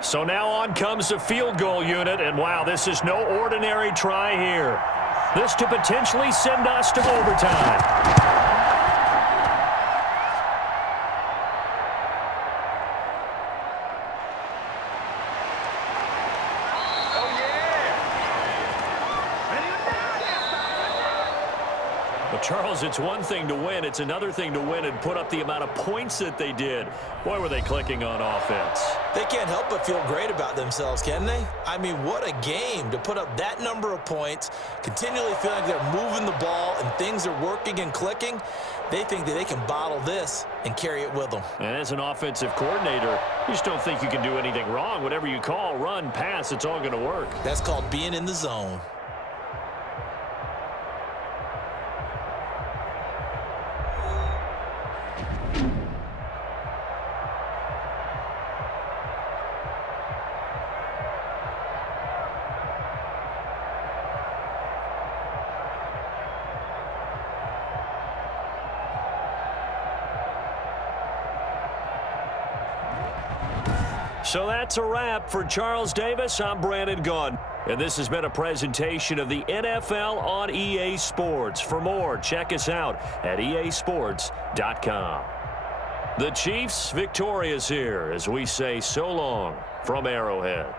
So now on comes the field goal unit, and wow, this is no ordinary try here. This to potentially send us to overtime. But Charles, it's one thing to win. It's another thing to win and put up the amount of points that they did. Boy, were they clicking on offense. They can't help but feel great about themselves, can they? I mean, what a game to put up that number of points, continually feeling like they're moving the ball and things are working and clicking. They think that they can bottle this and carry it with them. And as an offensive coordinator, you just don't think you can do anything wrong. Whatever you call, run, pass, it's all going to work. That's called being in the zone. So that's a wrap for Charles Davis. I'm Brandon Gunn. And this has been a presentation of the NFL on EA Sports. For more, check us out at easports.com. The Chiefs victorious here as we say so long from Arrowhead.